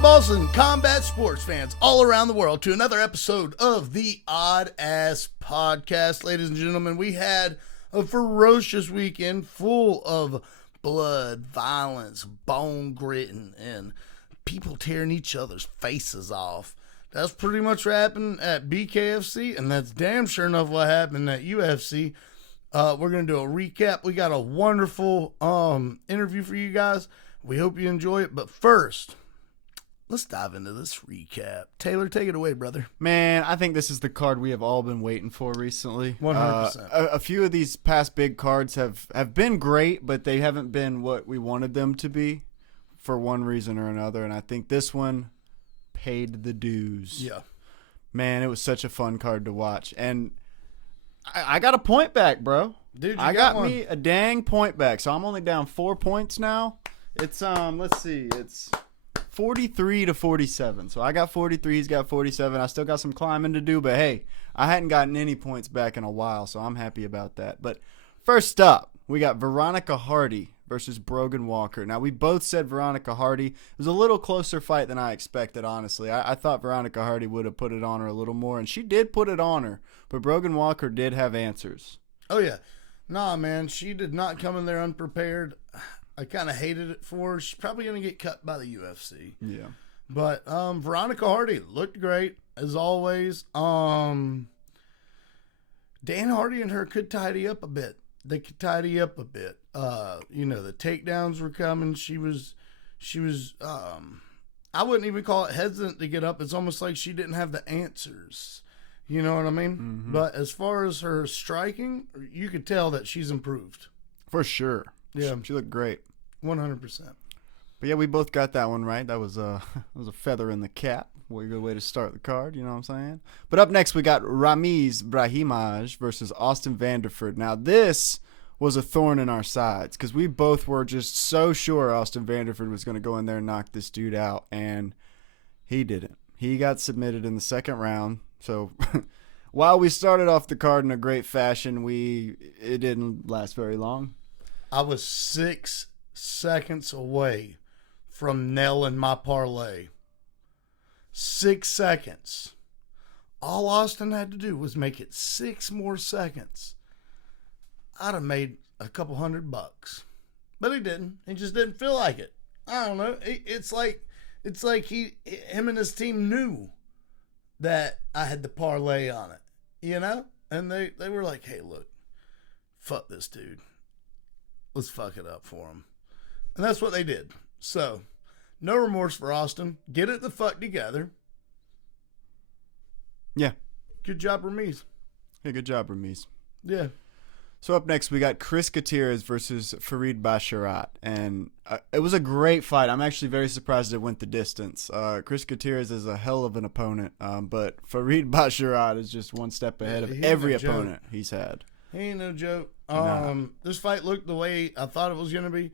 oddballs and combat sports fans all around the world to another episode of the Oddass podcast. Ladies and gentlemen, we had a ferocious weekend full of blood, violence, bone gritting, and people tearing each other's faces off. That's pretty much what happened at BKFC, and that's damn sure enough what happened at UFC. We're going to do a recap. We got a wonderful interview for you guys. We hope you enjoy it, but first, let's dive into this recap. Taylor, take it away, brother. Man, I think this is the card we have all been waiting for recently. 100%. A few of these past big cards have been great, but they haven't been what we wanted them to be for one reason or another, and I think this one paid the dues. Yeah. Man, it was such a fun card to watch, and I got a point back, bro. Dude, I got me a dang point back, so I'm only down 4 points now. It's, let's see, it's 43 to 47. So I got 43, he's got 47. I still got some climbing to do, but hey, I hadn't gotten any points back in a while, so I'm happy about that. But first up, we got Veronica Hardy versus Brogan Walker. Now, we both said Veronica Hardy. It was a little closer fight than I expected, honestly. I thought Veronica Hardy would have put it on her a little more, and she did put it on her, but Brogan Walker did have answers. Oh, yeah. Nah, man, she did not come in there unprepared. I kind of hated it for her. She's probably going to get cut by the UFC. Yeah. But Veronica Hardy looked great, as always. Dan Hardy and her could tidy up a bit. They could tidy up a bit. The takedowns were coming. She was I wouldn't even call it hesitant to get up. It's almost like she didn't have the answers. You know what I mean? Mm-hmm. But as far as her striking, you could tell that she's improved. For sure. Yeah. She looked great. 100%. But yeah, we both got that one right. That was a feather in the cap. What a good way to start the card, you know what I'm saying? But up next, we got Ramiz Brahimaj versus Austin Vanderford. Now, this was a thorn in our sides because we both were just so sure Austin Vanderford was going to go in there and knock this dude out, and he didn't. He got submitted in the second round. So while we started off the card in a great fashion, it didn't last very long. I was 6 seconds away from nailing my parlay. 6 seconds. All Austin had to do was make it 6 more seconds. I'd have made a couple $100. But he didn't. He just didn't feel like it. I don't know. It's like him and his team knew that I had the parlay on it. You know? And they were like, hey, look, fuck this dude. Let's fuck it up for him. And that's what they did. So, no remorse for Austin. Get it the fuck together. Yeah. Good job, Ramiz. Hey, good job, Ramiz. Yeah. So up next, we got Chris Gutierrez versus Farid Basharat. And it was a great fight. I'm actually very surprised it went the distance. Chris Gutierrez is a hell of an opponent. But Farid Basharat is just one step ahead of every opponent he's had. He ain't no joke. Nah. This fight looked the way I thought it was going to be.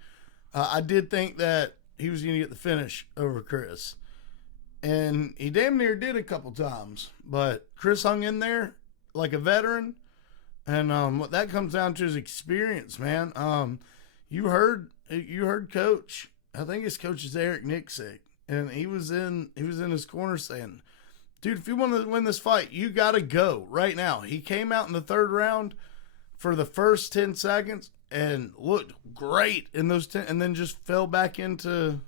I did think that he was going to get the finish over Chris. And he damn near did a couple times. But Chris hung in there like a veteran. And what that comes down to is experience, man. You heard Coach. I think his coach is Eric Nixick. And he was in his corner saying, dude, if you want to win this fight, you got to go right now. He came out in the third round for the first 10 seconds and looked great in those 10, and then just fell back into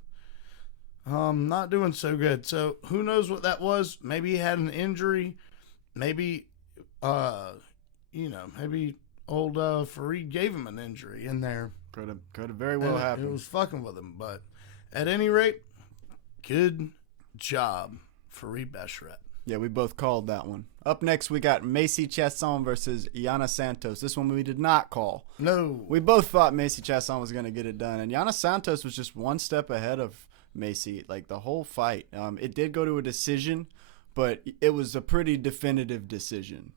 not doing so good. So who knows what that was? Maybe he had an injury. Maybe maybe old Farid gave him an injury in there. Could have very well happened. It was fucking with him. But at any rate, good job, Farid Basharat. Yeah, we both called that one. Up next, we got Macy Chasson versus Yana Santos. This one we did not call. No. We both thought Macy Chasson was going to get it done. And Yana Santos was just one step ahead of Macy, like the whole fight. It did go to a decision, but it was a pretty definitive decision.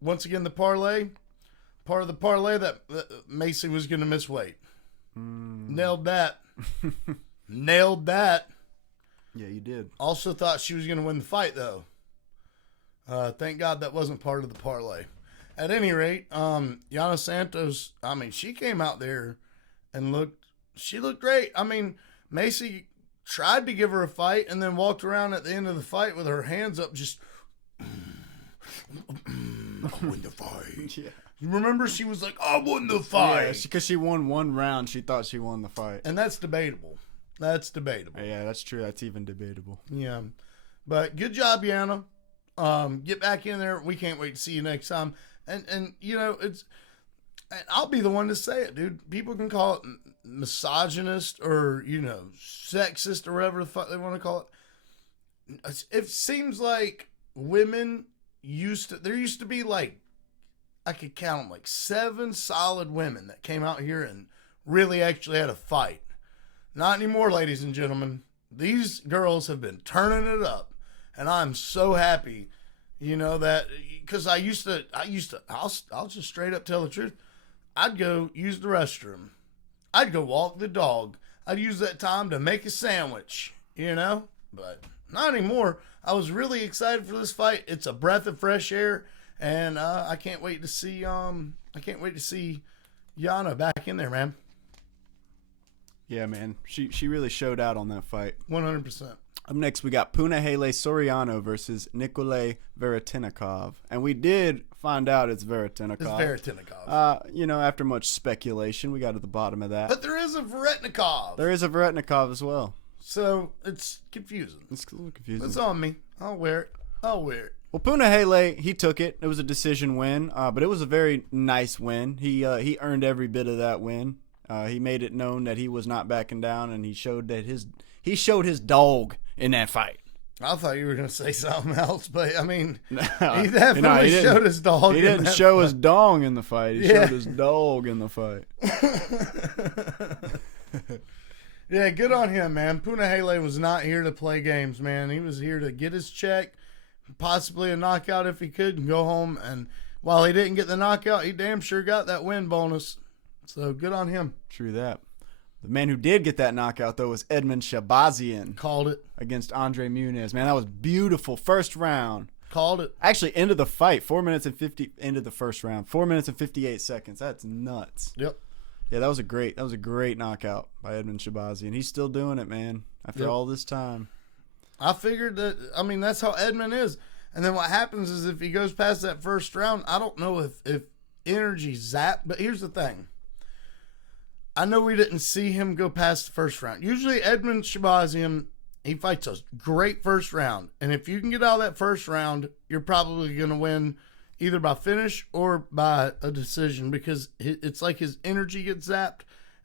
Once again, part of the parlay that Macy was going to miss weight. Nailed that. Nailed that. Yeah, you did. Also thought she was going to win the fight, though. Thank God that wasn't part of the parlay. At any rate, Yana Santos, she came out there and looked great. Macy tried to give her a fight and then walked around at the end of the fight with her hands up, just I won the fight. Yeah. You remember she was like, I won the fight. Yeah, because she won one round, she thought she won the fight. And that's debatable. That's debatable. Yeah, that's true. That's even debatable. Yeah. But good job, Yana. Get back in there. We can't wait to see you next time. And you know, and I'll be the one to say it, dude. People can call it misogynist or, you know, sexist or whatever the fuck they want to call it. It seems like women there used to be like, I could count them, like 7 solid women that came out here and really actually had a fight. Not anymore, ladies and gentlemen. These girls have been turning it up, and I'm so happy, you know, that because I'll just straight up tell the truth. I'd go use the restroom. I'd go walk the dog. I'd use that time to make a sandwich, you know, but not anymore. I was really excited for this fight. It's a breath of fresh air. And I can't wait to see Yana back in there, man. Yeah, man. She really showed out on that fight. 100%. Up next, we got Punahele Soriano versus Nikolay Veretinikov. And we did find out it's Veretinikov. It's Veretinikov. You know, after much speculation, we got to the bottom of that. But there is a Veretinikov. There is a Veretinikov as well. So it's confusing. It's a little confusing. It's on me. I'll wear it. Well, Punahele, he took it. It was a decision win, but it was a very nice win. He earned every bit of that win. He made it known that he was not backing down, and he showed his dog in that fight. I thought you were going to say something else, but I mean, he definitely showed his dog. He didn't show his dong in the fight. He showed his dog in the fight. Yeah, good on him, man. Punahele was not here to play games, man. He was here to get his check, possibly a knockout if he could, and go home. And while he didn't get the knockout, he damn sure got that win bonus. So good on him. True that. The man who did get that knockout, though, was Edmund Shabazian. Called it. Against Andre Muniz. Man, that was beautiful. First round. Called it. Actually, end of the fight. 4 minutes and 50. End of the first round. 4 minutes and 58 seconds. That's nuts. Yep. Yeah, that was a great knockout by Edmund Shabazian. He's still doing it, man. After all this time. I figured that. I mean, that's how Edmund is. And then what happens is if he goes past that first round, I don't know if energy zapped. But here's the thing. I know we didn't see him go past the first round. Usually Edmund Shabazian, he fights a great first round. And if you can get out of that first round, you're probably going to win either by finish or by a decision because it's like his energy gets zapped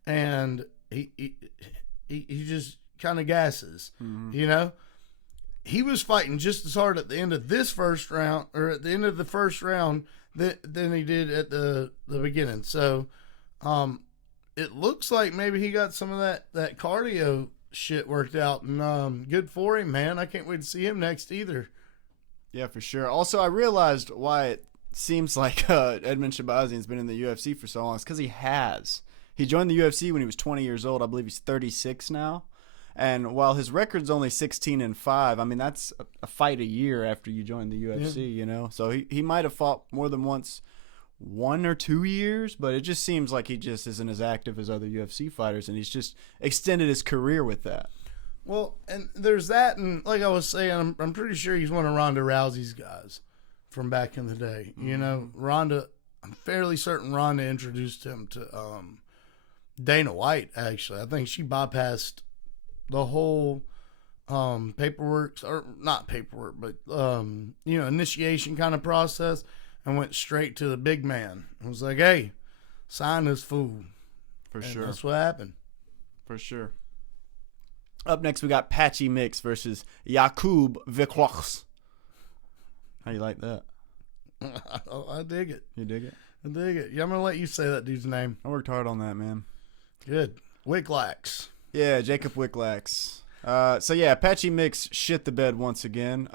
and he just kind of gasses, you know? He was fighting just as hard at the end of this first round or at the end of the first round than he did at the beginning. So, it looks like maybe he got some of that cardio shit worked out, and good for him, man. I can't wait to see him next either. Yeah, for sure. Also, I realized why it seems like Edmund Shabazian's been in the UFC for so long. It's because he has. He joined the UFC when he was 20 years old. I believe he's 36 now. And while his record's only 16-5, I mean, that's a fight a year after you join the UFC, you know? So he might have fought more than once 1 or 2 years, but it just seems like he just isn't as active as other UFC fighters, and he's just extended his career with that. Well, and there's that, and like I was saying, I'm pretty sure he's one of Ronda Rousey's guys from back in the day. You know, Ronda, I'm fairly certain Ronda introduced him to Dana White, actually. I think she bypassed the whole paperwork, or not paperwork, but, you know, initiation kind of process and went straight to the big man. I was like, hey, sign this fool. For sure. That's what happened. For sure. Up next, we got Patchy Mix versus Jakub Vikwax. How you like that? I dig it. You dig it? I dig it. Yeah, I'm going to let you say that dude's name. I worked hard on that, man. Good. Wicklax. Yeah, Jacob Wicklax. So, yeah, Patchy Mix shit the bed once again.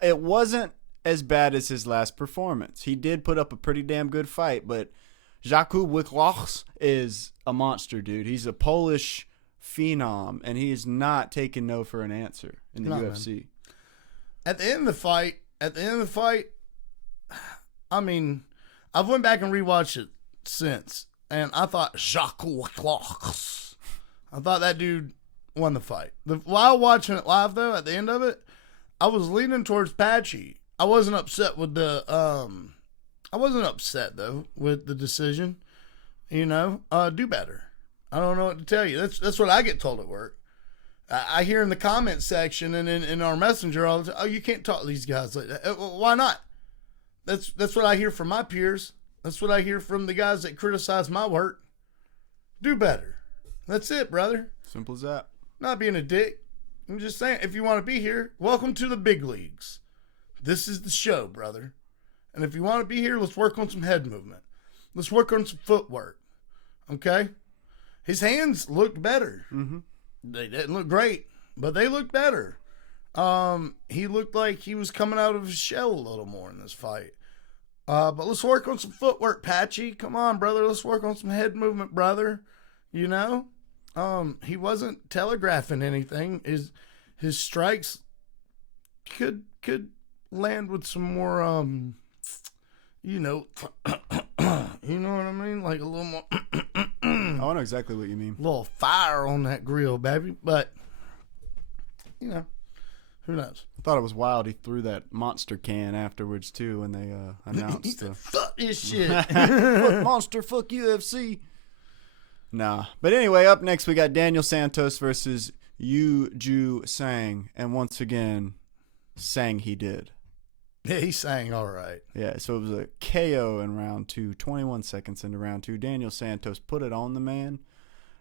It wasn't as bad as his last performance. He did put up a pretty damn good fight, but Jakub Wicklax is a monster, dude. He's a Polish phenom, and he is not taking no for an answer in the UFC. Man. At the end of the fight, I mean, I've went back and rewatched it since, and I thought Jakub Wicklax, I thought that dude won the fight. While watching it live, though, at the end of it, I was leaning towards Patchy. I wasn't upset with the I wasn't upset though with the decision. You know, do better. I don't know what to tell you. That's what I get told at work. I hear in the comment section and in our messenger all the time, oh, you can't talk to these guys like that. Well, why not? That's what I hear from my peers. That's what I hear from the guys that criticize my work. Do better. That's it, brother. Simple as that. Not being a dick. I'm just saying, if you want to be here, welcome to the big leagues. This is the show, brother. And if you want to be here, let's work on some head movement. Let's work on some footwork. Okay? His hands looked better. Mm-hmm. They didn't look great, but they looked better. He looked like he was coming out of his shell a little more in this fight. But let's work on some footwork, Patchy. Come on, brother. Let's work on some head movement, brother. You know? He wasn't telegraphing anything. His strikes could land with some more, you know what I mean? Like a little more, I know exactly what you mean. a little fire on that grill, baby. But, you know, who knows? I thought it was wild. He threw that monster can afterwards, too, when they announced the... Fuck this shit. Fuck Monster, fuck UFC. Nah. But anyway, up next, we got Daniel Santos versus Yu Ju Sang. And once again, Sang he did. Yeah, he sang all right. Yeah, so it was a KO in round 2, 21 seconds into round 2. Daniel Santos put it on the man,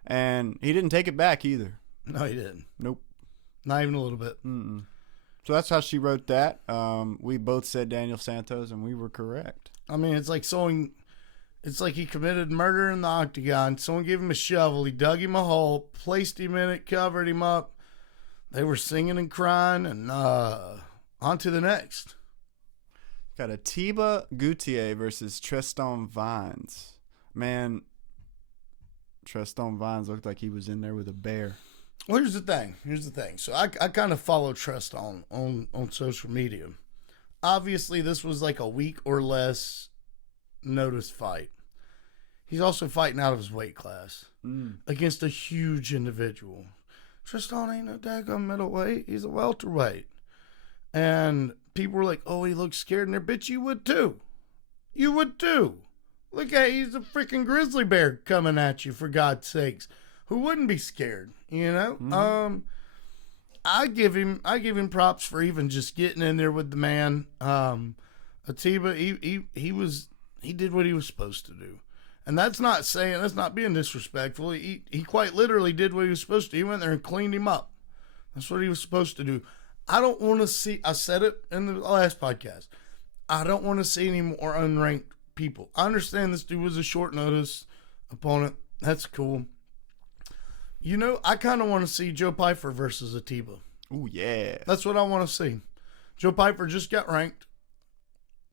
and he didn't take it back either. No, he didn't. Nope. Not even a little bit. Mm-mm. So that's how she wrote that. We both said Daniel Santos, and we were correct. I mean, it's like he committed murder in the octagon. Someone gave him a shovel. He dug him a hole, placed him in it, covered him up. They were singing and crying, and on to the next. Got a Tiba Gutier versus Tristan Vines. Man, Tristan Vines looked like he was in there with a bear. Well, here's the thing. So I kind of follow Tristan on social media. Obviously, this was like a week or less notice fight. He's also fighting out of his weight class against a huge individual. Tristan ain't no daggone middleweight. He's a welterweight. And people were like, oh, he looks scared in there. Bitch, you would too. You would too. Look at, he's a freaking grizzly bear coming at you, for God's sakes. Who wouldn't be scared, you know? Mm-hmm. I give him props for even just getting in there with the man. Atiba, he did what he was supposed to do. And that's not being disrespectful. He quite literally did what he was supposed to. He went there and cleaned him up. That's what he was supposed to do. I don't want to see, I said it in the last podcast, I don't want to see any more unranked people. I understand this dude was a short notice opponent. That's cool. You know, I kind of want to see Joe Pyfer versus Atiba. Oh yeah. That's what I want to see. Joe Pyfer just got ranked.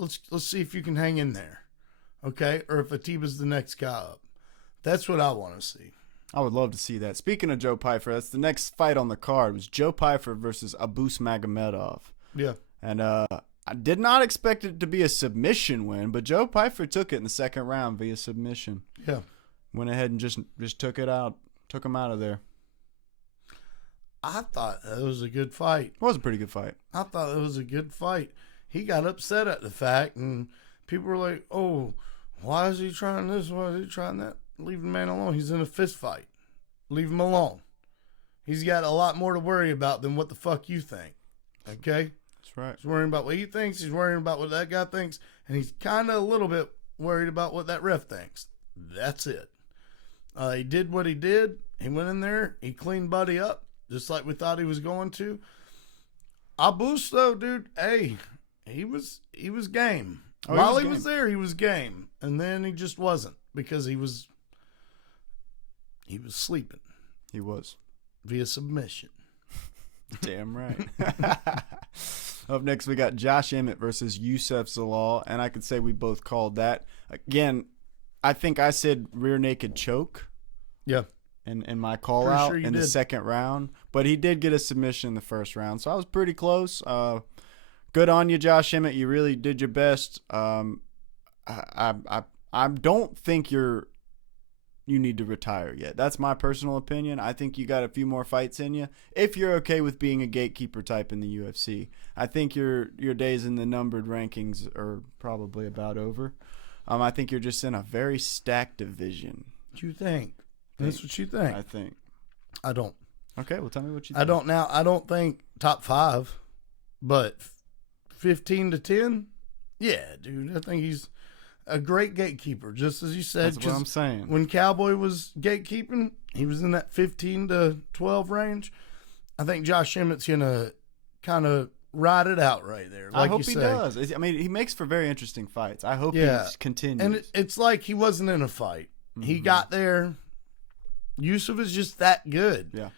Let's see if you can hang in there. Okay? Or if Atiba's the next guy up. That's what I want to see. I would love to see that. Speaking of Joe Pyfer, that's the next fight on the card. It was Joe Pyfer versus Abus Magomedov. Yeah. And I did not expect it to be a submission win, but Joe Pyfer took it in the second round via submission. Yeah. Went ahead and just took it out. Took him out of there. I thought it was a good fight. It was a pretty good fight. I thought it was a good fight. He got upset at the fact, and people were like, oh, why is he trying this? Why is he trying that? Leave the man alone. He's in a fist fight. Leave him alone. He's got a lot more to worry about than what the fuck you think. Okay? That's right. He's worrying about what he thinks. He's worrying about what that guy thinks. And he's kind of a little bit worried about what that ref thinks. That's it. He did what he did. He went in there. He cleaned Buddy up, just like we thought he was going to. Abus, though, dude, hey, he was game. Oh, While he was there, he was game. And then he just wasn't because he was sleeping. He was. Via submission. Damn right. Up next, we got Josh Emmett versus Youssef Zalal, and I could say we both called that. Again, I think I said rear naked choke. Yeah. In my call Pretty out sure in the second round, but he did get a submission in the first round, so I was pretty close. Good on you, Josh Emmett. You really did your best. I don't think you're you need to retire yet. That's my personal opinion. I think you got a few more fights in you if you're okay with being a gatekeeper type in the UFC. I think your days in the numbered rankings are probably about over. I think you're just in a very stacked division. You think? That's what you think? I think. I don't. Okay, well, tell me what you think. I don't now. I don't think top 5, but 15 to 10. Yeah, dude. I think he's a great gatekeeper, just as you said. That's what I'm saying. When Cowboy was gatekeeping, he was in that 15 to 12 range. I think Josh Emmett's gonna kind of ride it out right there. Like I hope you he say. does. I mean, he makes for very interesting fights. I hope he continues. And it's like he wasn't in a fight. Mm-hmm. He got there. Yusuf is just that good. Yeah.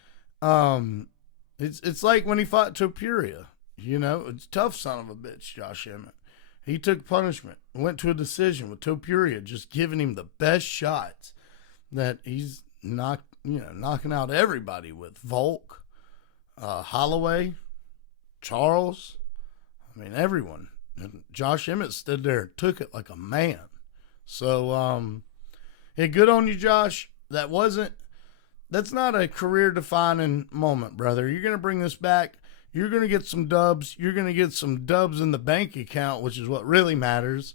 It's like when he fought Topuria. You know, it's tough son of a bitch, Josh Emmett. He took punishment, went to a decision with Topuria, just giving him the best shots that he's knocking out everybody with. Volk, Holloway, Charles. I mean, everyone. And Josh Emmett stood there and took it like a man. So, hey, good on you, Josh. That's not a career-defining moment, brother. You're going to bring this back. You're going to get some dubs. You're going to get some dubs in the bank account, which is what really matters.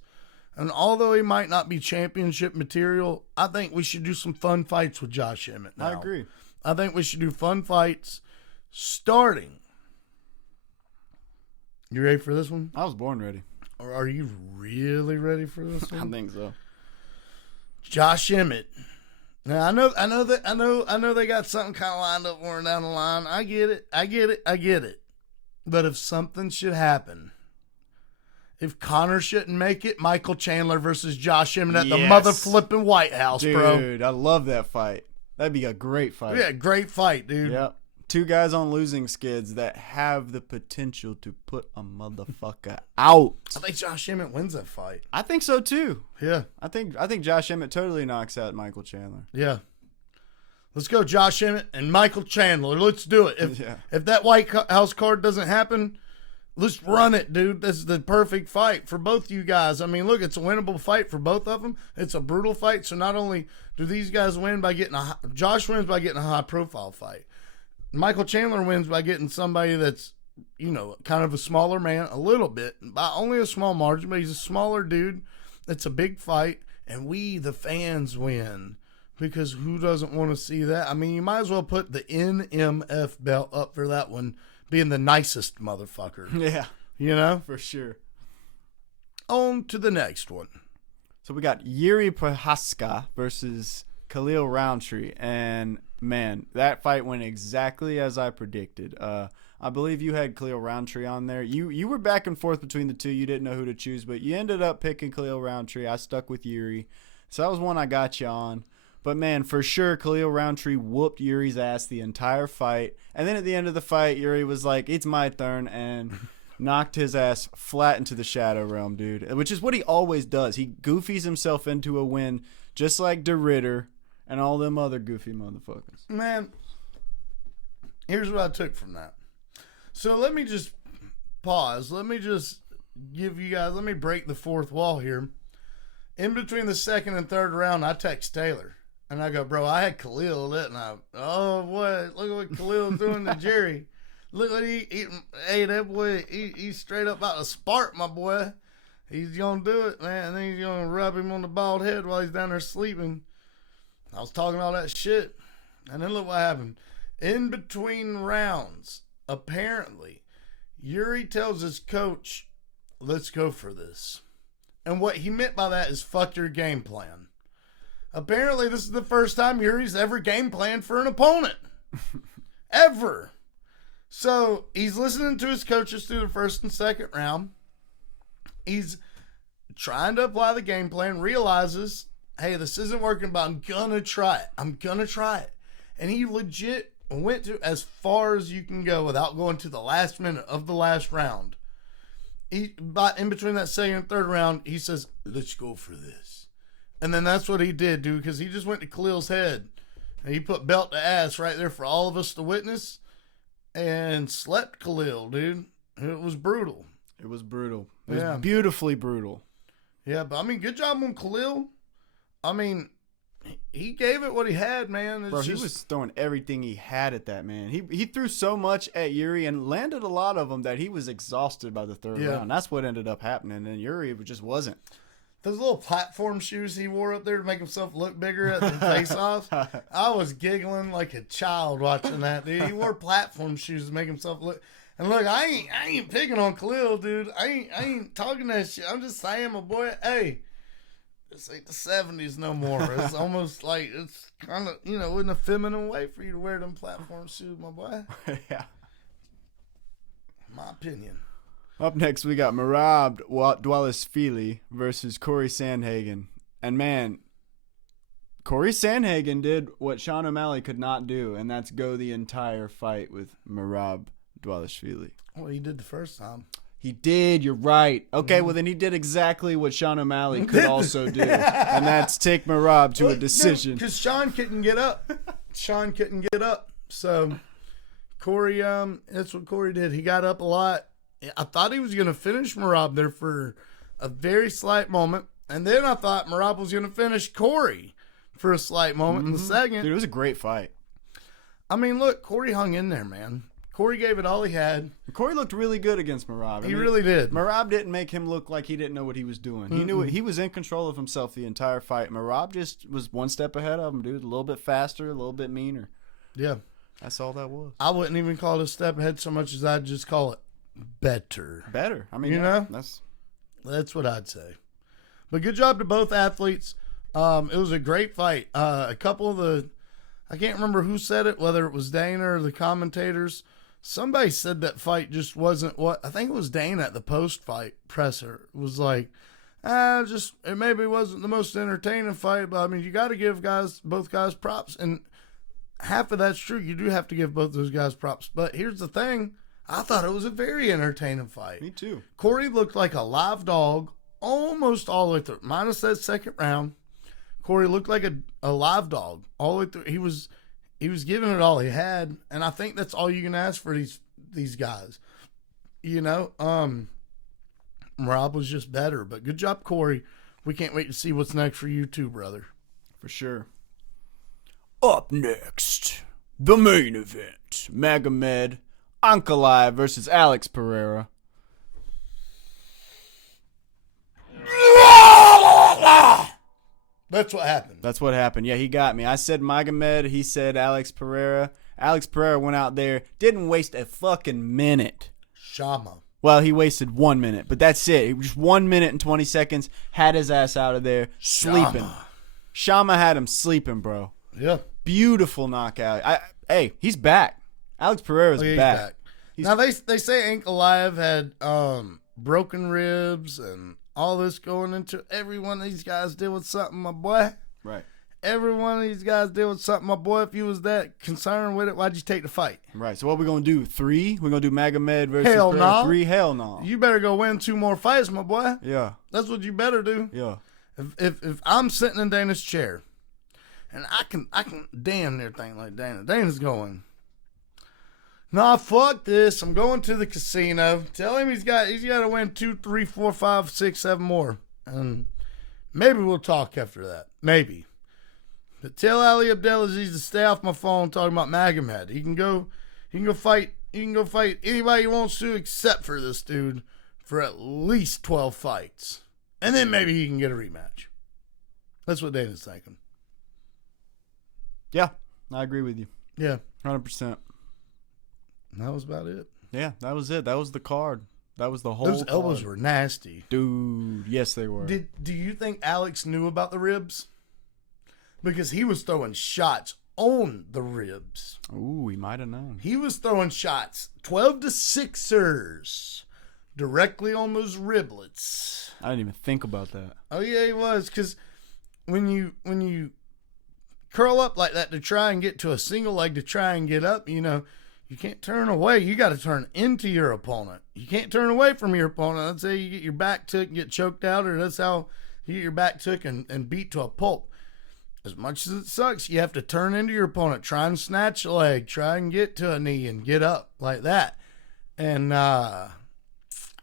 And although he might not be championship material, I think we should do some fun fights with Josh Emmett now. I agree. I think we should do fun fights starting. You ready for this one? I was born ready. Or are you really ready for this one? I think so. Josh Emmett. Now I know they got something kind of lined up more down the line. I get it. But if something should happen, if Connor shouldn't make it, Michael Chandler versus Josh Emmett at the mother flipping White House, dude, bro. Dude, I love that fight. That'd be a great fight. Yeah, great fight, dude. Yep. 2 guys on losing skids that have the potential to put a motherfucker out. I think Josh Emmett wins that fight. I think so too. Yeah. I think Josh Emmett totally knocks out Michael Chandler. Yeah. Let's go, Josh Emmett and Michael Chandler. Let's do it. If that White House card doesn't happen, let's run it, dude. This is the perfect fight for both you guys. I mean, look, it's a winnable fight for both of them. It's a brutal fight. So not only do these guys win by getting Josh wins by getting a high-profile fight. Michael Chandler wins by getting somebody that's, kind of a smaller man, a little bit, by only a small margin, but he's a smaller dude. It's a big fight, and we, the fans, win. Because who doesn't want to see that? I mean, you might as well put the NMF belt up for that one, being the nicest motherfucker. Yeah. For sure. On to the next one. So we got Yuri Prohaska versus Khalil Roundtree, and man, that fight went exactly as I predicted. I believe you had Khalil Roundtree on there. You were back and forth between the two. You didn't know who to choose, but you ended up picking Khalil Roundtree. I stuck with Yuri. So that was one I got you on. But man, for sure, Khalil Roundtree whooped Yuri's ass the entire fight. And then at the end of the fight, Yuri was like, "It's my turn," and knocked his ass flat into the shadow realm, dude. Which is what he always does. He goofies himself into a win, just like De Ritter and all them other goofy motherfuckers. Man, here's what I took from that. So let me just pause. Let me just let me break the fourth wall here. In between the second and third round, I text Taylor. And I go, "Bro, I had Khalil, didn't I?" "Oh, what? Look at what Khalil's doing to Jerry. Look what hey, that boy, he's straight up about to spark, my boy. He's going to do it, man. And then he's going to rub him on the bald head while he's down there sleeping." I was talking all that shit. And then look what happened. In between rounds, apparently, Yuri tells his coach, "Let's go for this." And what he meant by that is fuck your game plan. Apparently, this is the first time Yuri's ever game planned for an opponent. Ever. So, he's listening to his coaches through the first and second round. He's trying to apply the game plan, realizes, hey, this isn't working, but I'm going to try it. And he legit went to as far as you can go without going to the last minute of the last round. In between that second and third round, he says, "Let's go for this." And then that's what he did, dude, because he just went to Khalil's head. And he put belt to ass right there for all of us to witness and slept Khalil, dude. It was brutal. It was beautifully brutal. Yeah, but I mean, good job on Khalil. I mean, he gave it what he had, man. It's Bro, he was throwing everything he had at that man. He threw so much at Yuri and landed a lot of them that he was exhausted by the third round. That's what ended up happening, and Yuri just wasn't. Those little platform shoes he wore up there to make himself look bigger at the face-off. I was giggling like a child watching that, dude. He wore platform shoes to make himself look. And look, I ain't picking on Khalil, dude. I ain't talking that shit. I'm just saying, my boy. Hey, this ain't the 70s no more. It's almost like it's kind of in a feminine way for you to wear them platform shoes, my boy. Yeah. My opinion. Up next, we got Merab Dvalishvili versus Corey Sandhagen. And, man, Corey Sandhagen did what Sean O'Malley could not do, and that's go the entire fight with Merab Dvalishvili. Well, he did the first time. He did, you're right. Okay, well, then he did exactly what Sean O'Malley could also do, and that's take Merab to a decision. Because Sean couldn't get up. So, Corey, that's what Corey did. He got up a lot. I thought he was going to finish Merab there for a very slight moment. And then I thought Merab was going to finish Corey for a slight moment in the second. Dude, it was a great fight. I mean, look, Corey hung in there, man. Corey gave it all he had. Corey looked really good against Merab. He really did. Merab didn't make him look like he didn't know what he was doing. He knew it. He was in control of himself the entire fight. Merab just was one step ahead of him, dude. A little bit faster, a little bit meaner. Yeah. That's all that was. I wouldn't even call it a step ahead so much as I'd just call it better. I mean, that's what I'd say. But good job to both athletes. It was a great fight. A couple of I can't remember who said it, whether it was Dana or the commentators. Somebody said that fight just wasn't what I think it was Dana at the post-fight presser. It was like, it maybe wasn't the most entertaining fight, but I mean, you got to give both guys props, and half of that's true. You do have to give both those guys props. But here's the thing. I thought it was a very entertaining fight. Me too. Corey looked like a live dog almost all the way through. Minus that second round. Corey looked like a live dog all the way through. He was giving it all he had, and I think that's all you can ask for these guys. Rob was just better, but good job, Corey. We can't wait to see what's next for you too, brother. For sure. Up next, the main event. Magomed Ankalaev versus Alex Pereira. That's what happened. Yeah, he got me. I said Magomed. He said Alex Pereira. Alex Pereira went out there, didn't waste a fucking minute. Shama. Well, he wasted 1 minute, but that's it. It was just 1 minute and 20 seconds. Had his ass out of there, sleeping. Shama had him sleeping, bro. Yeah. Beautiful knockout. Hey, he's back. Alex Pereira's back. Now, they say Ankalaev had broken ribs and all this going into every one of these guys deal with something, my boy. Right. Every one of these guys deal with something, my boy. If you was that concerned with it, why'd you take the fight? Right. So what we going to do? 3? We're going to do Magomed versus Hell Pereira? no. 3? Hell no. You better go win 2 more fights, my boy. Yeah. That's what you better do. Yeah. If I'm sitting in Dana's chair, and I can damn near think like Dana. Dana's going, nah, fuck this. I'm going to the casino. Tell him he's got to win 2, 3, 4, 5, 6, 7 more. And maybe we'll talk after that. Maybe. But tell Ali Abdelaziz to stay off my phone talking about Magomed. He can go fight anybody he wants to except for this dude for at least 12 fights. And then maybe he can get a rematch. That's what Dana's thinking. Yeah, I agree with you. Yeah. 100%. That was about it. Yeah, that was it. That was the card. That was the whole Those elbows card. were nasty. Dude, yes they were. Do you think Alex knew about the ribs? Because he was throwing shots on the ribs. Ooh, he might have known. He was throwing shots 12 to 6ers directly on those riblets. I didn't even think about that. Oh yeah, he was, because when you curl up like that to try and get to a single leg to try and get up, you can't turn away. You got to turn into your opponent. You can't turn away from your opponent. That's how you get your back took and get choked out, or that's how you get your back took and beat to a pulp. As much as it sucks, you have to turn into your opponent. Try and snatch a leg. Try and get to a knee and get up like that. And,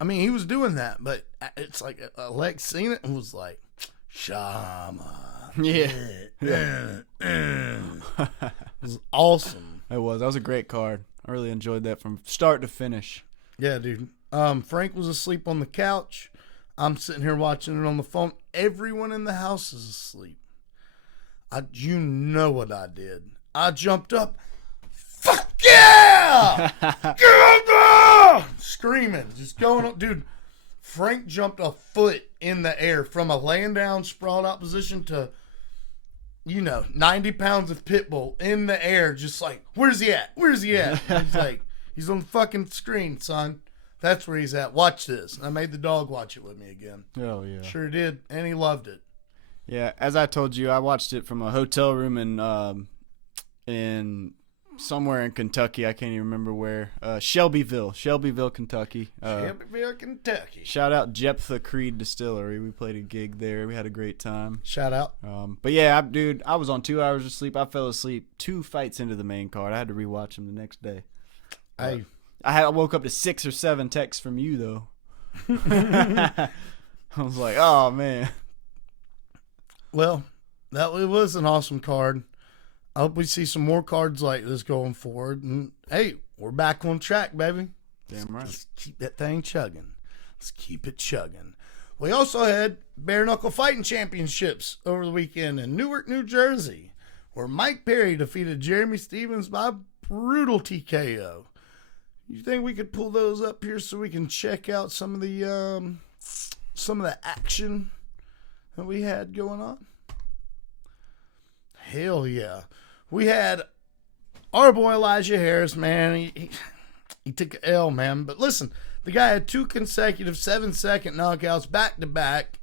he was doing that, but it's like Alex seen it and was like, Shama. Yeah. It was awesome. It was. That was a great card. I really enjoyed that from start to finish. Yeah, dude. Frank was asleep on the couch. I'm sitting here watching it on the phone. Everyone in the house is asleep. You know what I did. I jumped up. Fuck yeah! Screaming. Just going up. Dude, Frank jumped a foot in the air from a laying down, sprawled out position to, 90 pounds of pit bull in the air. Just like, where's he at? Where's he at? And he's like, he's on the fucking screen, son. That's where he's at. Watch this. And I made the dog watch it with me again. Oh, yeah. Sure did. And he loved it. Yeah, as I told you, I watched it from a hotel room in somewhere in Kentucky. I can't even remember where. Shelbyville, Kentucky. Shelbyville, Kentucky. Shout out Jephthah Creed Distillery. We played a gig there. We had a great time. Shout out. But yeah, dude, I was on 2 hours of sleep. I fell asleep 2 fights into the main card. I had to rewatch them the next day. I woke up to 6 or 7 texts from you though. I was like, oh man. Well, it was an awesome card. I hope we see some more cards like this going forward. And hey, we're back on track, baby. Damn right. Let's keep that thing chugging. Let's keep it chugging. We also had bare knuckle fighting championships over the weekend in Newark, New Jersey, where Mike Perry defeated Jeremy Stevens by brutal TKO. You think we could pull those up here so we can check out some of the action that we had going on? Hell yeah. We had our boy Elijah Harris, man. He took an L, man. But listen, the guy had 2 consecutive 7-second knockouts back to back.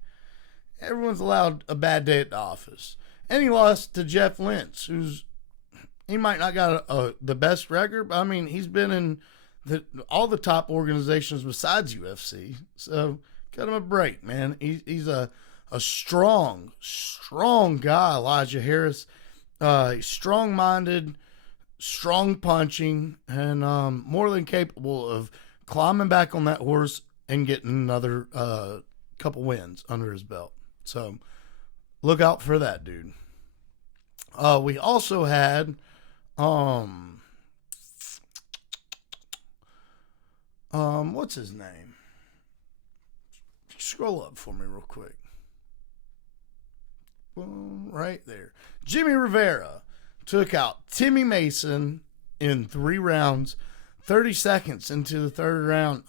Everyone's allowed a bad day at the office. And he lost to Jeff Lentz, he might not got the best record, but I mean, he's been in all the top organizations besides UFC. So cut him a break, man. He's a strong guy, Elijah Harris. He's strong-minded, strong punching, and more than capable of climbing back on that horse and getting another couple wins under his belt. So look out for that, dude. We also had what's his name? Scroll up for me real quick. Boom, right there. Jimmy Rivera took out Timmy Mason in 3 rounds, 30 seconds into the 3rd round.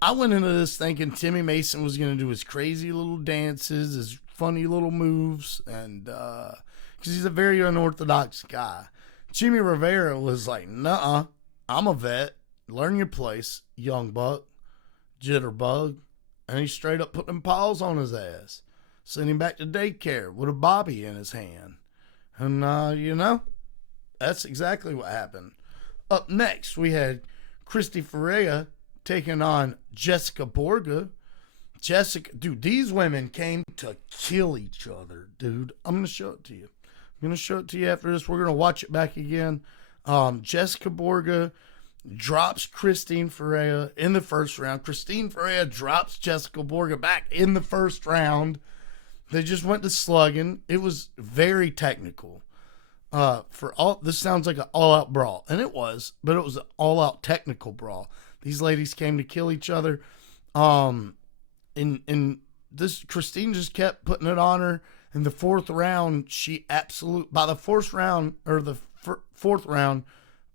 I went into this thinking Timmy Mason was going to do his crazy little dances, his funny little moves, and because he's a very unorthodox guy. Jimmy Rivera was like, nuh-uh, I'm a vet. Learn your place, young buck, jitterbug. And he straight up put them paws on his ass. Sent him back to daycare with a bobby in his hand. And, that's exactly what happened. Up next, we had Christy Ferreira taking on Jessica Borga. Jessica, dude, these women came to kill each other, dude. I'm going to show it to you. I'm going to show it to you after this. We're going to watch it back again. Jessica Borga drops Christine Ferreira in the 1st round. Christine Ferreira drops Jessica Borga back in the 1st round. They just went to slugging. It was very technical. This sounds like an all-out brawl, and it was, but it was an all-out technical brawl. These ladies came to kill each other. And this Christine just kept putting it on her. In the 4th round, by the 4th round, or the 4th round,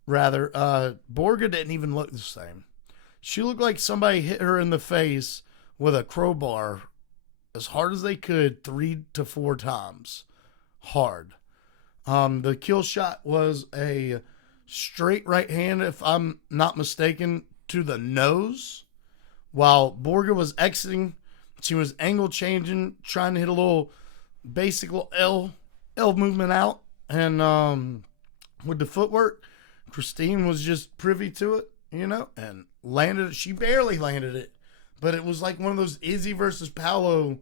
rather, Borga didn't even look the same. She looked like somebody hit her in the face with a crowbar as hard as they could 3 to 4 times. Hard. The kill shot was a straight right hand, if I'm not mistaken, to the nose. While Borga was exiting, she was angle changing, trying to hit a little basic little L movement out. And with the footwork, Christine was just privy to it, and landed it. She barely landed it. But it was like one of those Izzy versus Paolo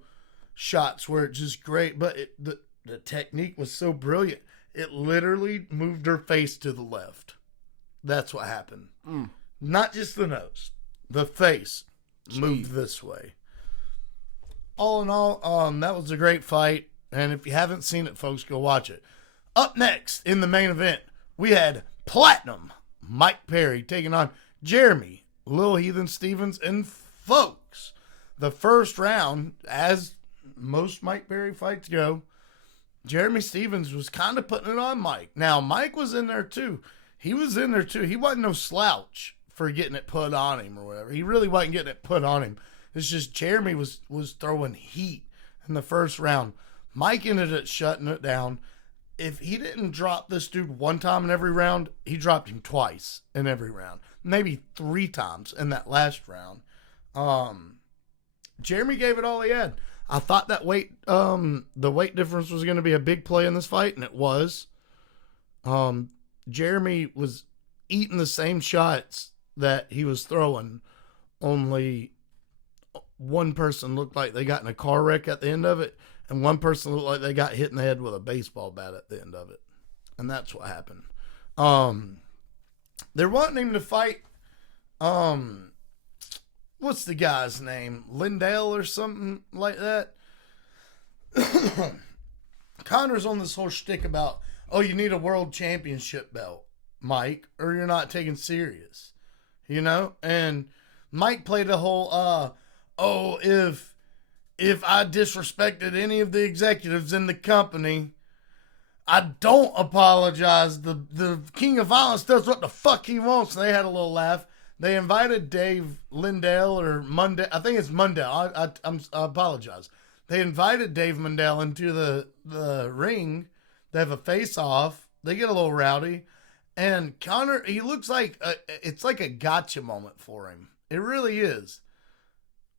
shots where it's just great. But the technique was so brilliant. It literally moved her face to the left. That's what happened. Not just the nose. The face moved this way. All in all, that was a great fight. And if you haven't seen it, folks, go watch it. Up next in the main event, we had Platinum Mike Perry taking on Jeremy Lil Heathen Stevens. And folks, the first round, as most Mike Perry fights go, Jeremy Stevens was kind of putting it on Mike. Now, Mike was in there too. He was in there too. He wasn't no slouch for getting it put on him or whatever. He really wasn't getting it put on him. It's just Jeremy was throwing heat in the first round. Mike ended up shutting it down. If he didn't drop this dude one time in every round, he dropped him twice in every round. Maybe 3 times in that last round. Jeremy gave it all he had. I thought that the weight difference was going to be a big play in this fight, and it was. Jeremy was eating the same shots that he was throwing, only one person looked like they got in a car wreck at the end of it, and one person looked like they got hit in the head with a baseball bat at the end of it. And that's what happened. They're wanting him to fight, what's the guy's name? Lindell or something like that? Connor's on this whole shtick about, oh, you need a world championship belt, Mike, or you're not taken serious. You know? And Mike played a whole, if I disrespected any of the executives in the company, I don't apologize. The King of Violence does what the fuck he wants. And they had a little laugh. They invited Dave Lindell or Mundell. I think it's Mundell. I apologize. They invited Dave Mundell into the ring. They have a face-off. They get a little rowdy. And Connor, he looks like, it's like a gotcha moment for him. It really is.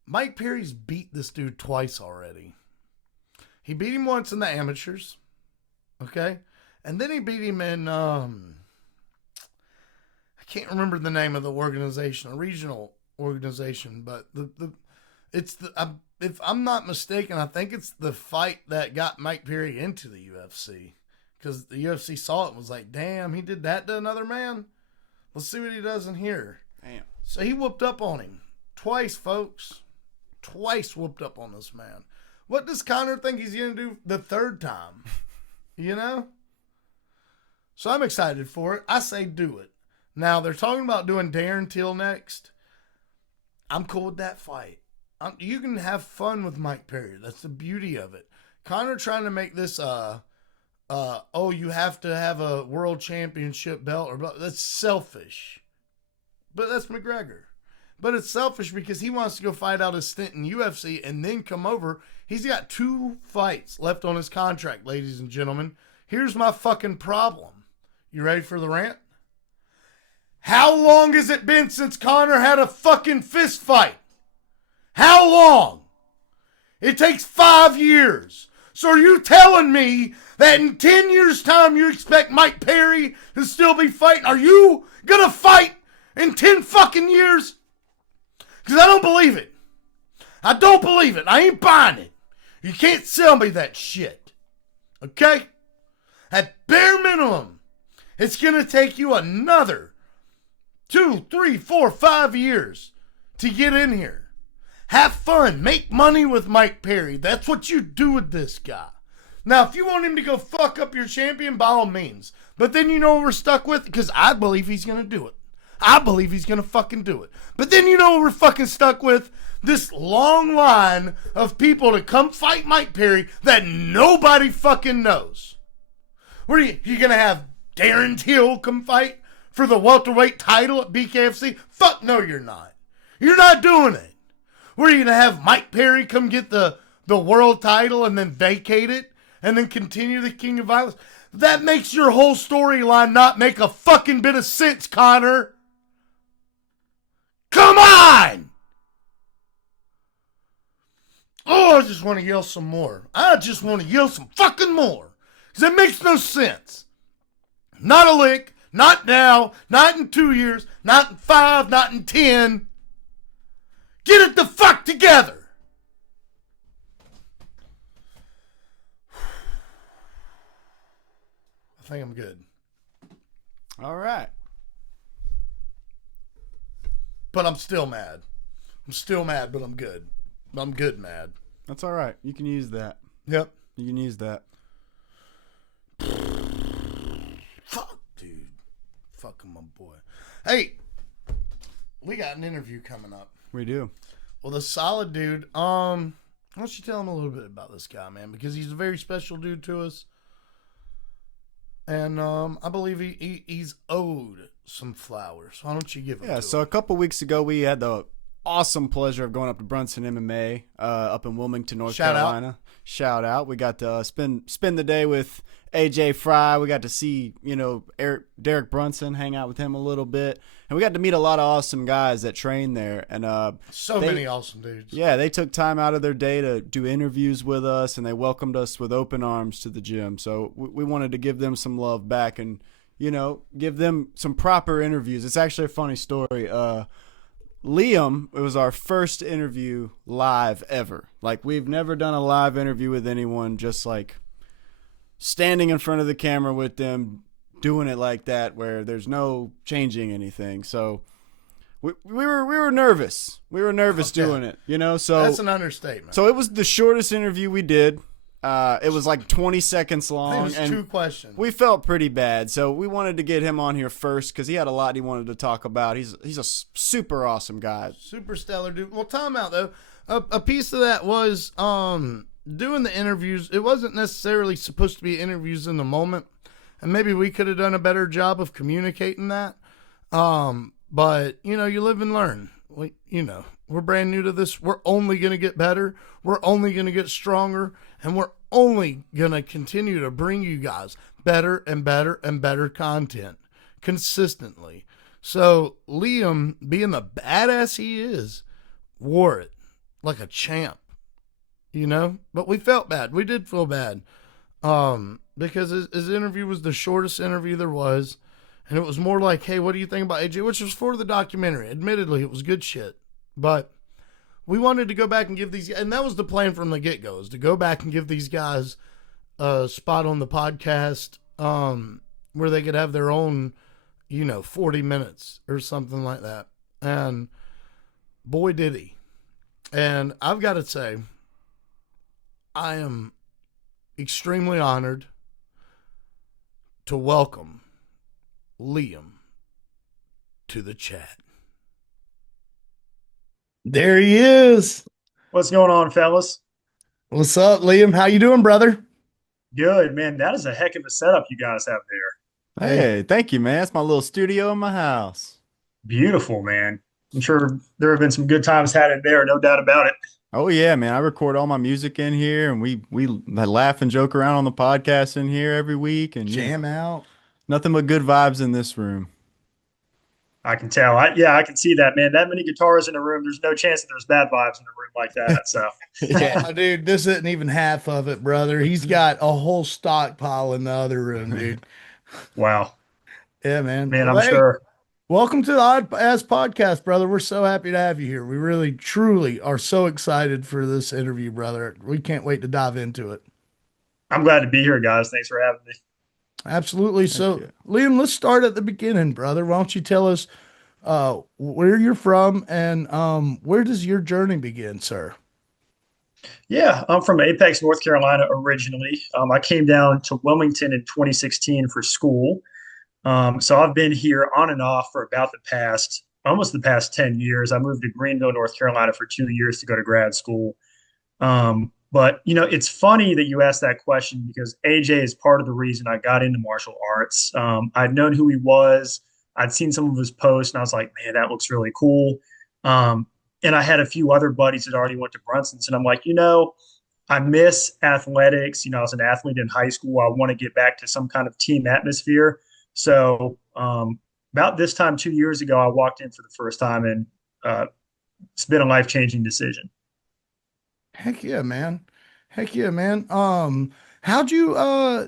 Mike Perry's beat this dude twice already. He beat him once in the amateurs. Okay? And then he beat him in, I can't remember the name of the organization, a regional organization, but if I'm not mistaken, I think it's the fight that got Mike Perry into the UFC. Because the UFC saw it and was like, damn, he did that to another man? Let's see what he does in here. Damn. So he whooped up on him. Twice, folks. Twice whooped up on this man. What does Connor think he's going to do the third time? You know? So I'm excited for it. I say do it. Now, they're talking about doing Darren Till next. I'm cool with that fight. You can have fun with Mike Perry. That's the beauty of it. Connor trying to make this, you have to have a world championship belt or belt. That's selfish. But that's McGregor. But it's selfish because he wants to go fight out his stint in UFC and then come over. He's got 2 fights left on his contract, ladies and gentlemen. Here's my fucking problem. You ready for the rant? How long has it been since Conor had a fucking fist fight? How long? It takes 5 years. So are you telling me that in 10 years' time you expect Mike Perry to still be fighting? Are you going to fight in 10 fucking years? Because I don't believe it. I don't believe it. I ain't buying it. You can't sell me that shit. Okay? At bare minimum, it's going to take you another 2, 3, 4, 5 years to get in here. Have fun. Make money with Mike Perry. That's what you do with this guy. Now, if you want him to go fuck up your champion, by all means. But then you know what we're stuck with? Because I believe he's going to do it. I believe he's going to fucking do it. But then you know what we're fucking stuck with? This long line of people to come fight Mike Perry that nobody fucking knows. What are you going to have Darren Till come fight for the welterweight title at BKFC? Fuck no, you're not. You're not doing it. What are you going to have Mike Perry come get the world title and then vacate it and then continue the King of Violence? That makes your whole storyline not make a fucking bit of sense, Connor. Come on! Oh, I just want to yell some more. I just want to yell some fucking more. Because it makes no sense. Not a lick. Not now. Not in 2 years. Not in 5. Not in 10. Get it the fuck together. I think I'm good. All right. But I'm still mad. I'm still mad, but I'm good. I'm good mad. That's all right. You can use that. Yep. You can use that. Fuck, dude. Fucking my boy. Hey, we got an interview coming up. We do. Well, the solid dude. Why don't you tell him a little bit about this guy, man? Because he's a very special dude to us. And I believe he's owed some flowers. Why don't you give him to so him? a couple weeks ago, we had the awesome pleasure of going up to Brunson MMA up in Wilmington, North Carolina. Shout out. We got to spend the day with AJ Fry. We got to see, Derek Brunson, hang out with him a little bit. And we got to meet a lot of awesome guys that train there. And many awesome dudes. Yeah, they took time out of their day to do interviews with us, and they welcomed us with open arms to the gym. So we wanted to give them some love back and, give them some proper interviews. It's actually a funny story. Liam, it was our first interview live ever. Like, we've never done a live interview with anyone, just like standing in front of the camera with them, doing it like that, where there's no changing anything. So we were nervous. We were nervous doing it, So that's an understatement. So it was the shortest interview we did. It was like 20 seconds long. It was 2 questions. We felt pretty bad, so we wanted to get him on here first because he had a lot he wanted to talk about. He's a super awesome guy. Super stellar dude. Well, time out, though. A piece of that was doing the interviews. It wasn't necessarily supposed to be interviews in the moment, and maybe we could have done a better job of communicating that. But, you live and learn. We're brand new to this. We're only going to get better. We're only going to get stronger. And we're only going to continue to bring you guys better and better and better content consistently. So Liam, being the badass he is, wore it like a champ, But we felt bad. We did feel bad because his interview was the shortest interview there was. And it was more like, hey, what do you think about AJ? Which was for the documentary. Admittedly, it was good shit. But we wanted to go back and give these, and that was the plan from the get-go, is to go back and give these guys a spot on the podcast where they could have their own, 40 minutes or something like that. And boy, did he. And I've got to say, I am extremely honored to welcome Liam to the chat. There he is. What's going on, fellas? What's up, Liam? How you doing, brother? Good, man. That is a heck of a setup you guys have there. Hey, thank you, man. That's my little studio in my house. Beautiful, man. I'm sure there have been some good times had in there, no doubt about it. Oh yeah, man. I record all my music in here, and we laugh and joke around on the podcast in here every week and jam out. Nothing but good vibes in this room. I can tell. I can see that, man. That many guitars in a room, there's no chance that there's bad vibes in a room like that. So, yeah, dude, this isn't even half of it, brother. He's got a whole stockpile in the other room, dude. Wow. Yeah, man. Man, I'm sure. Welcome to the Oddass podcast, brother. We're so happy to have you here. We really, truly are so excited for this interview, brother. We can't wait to dive into it. I'm glad to be here, guys. Thanks for having me. Absolutely. So, Liam, let's start at the beginning, brother. Why don't you tell us where you're from and where does your journey begin, sir? Yeah, I'm from Apex, North Carolina originally. I came down to Wilmington in 2016 for school. So I've been here on and off for about almost the past 10 years. I moved to Greenville, North Carolina for 2 years to go to grad school. But, it's funny that you asked that question because AJ is part of the reason I got into martial arts. I'd known who he was. I'd seen some of his posts, and I was like, man, that looks really cool. And I had a few other buddies that already went to Brunson's, and I'm like, I miss athletics. I was an athlete in high school. I want to get back to some kind of team atmosphere. So about this time 2 years ago, I walked in for the first time, and it's been a life-changing decision. Heck yeah, man. How'd you,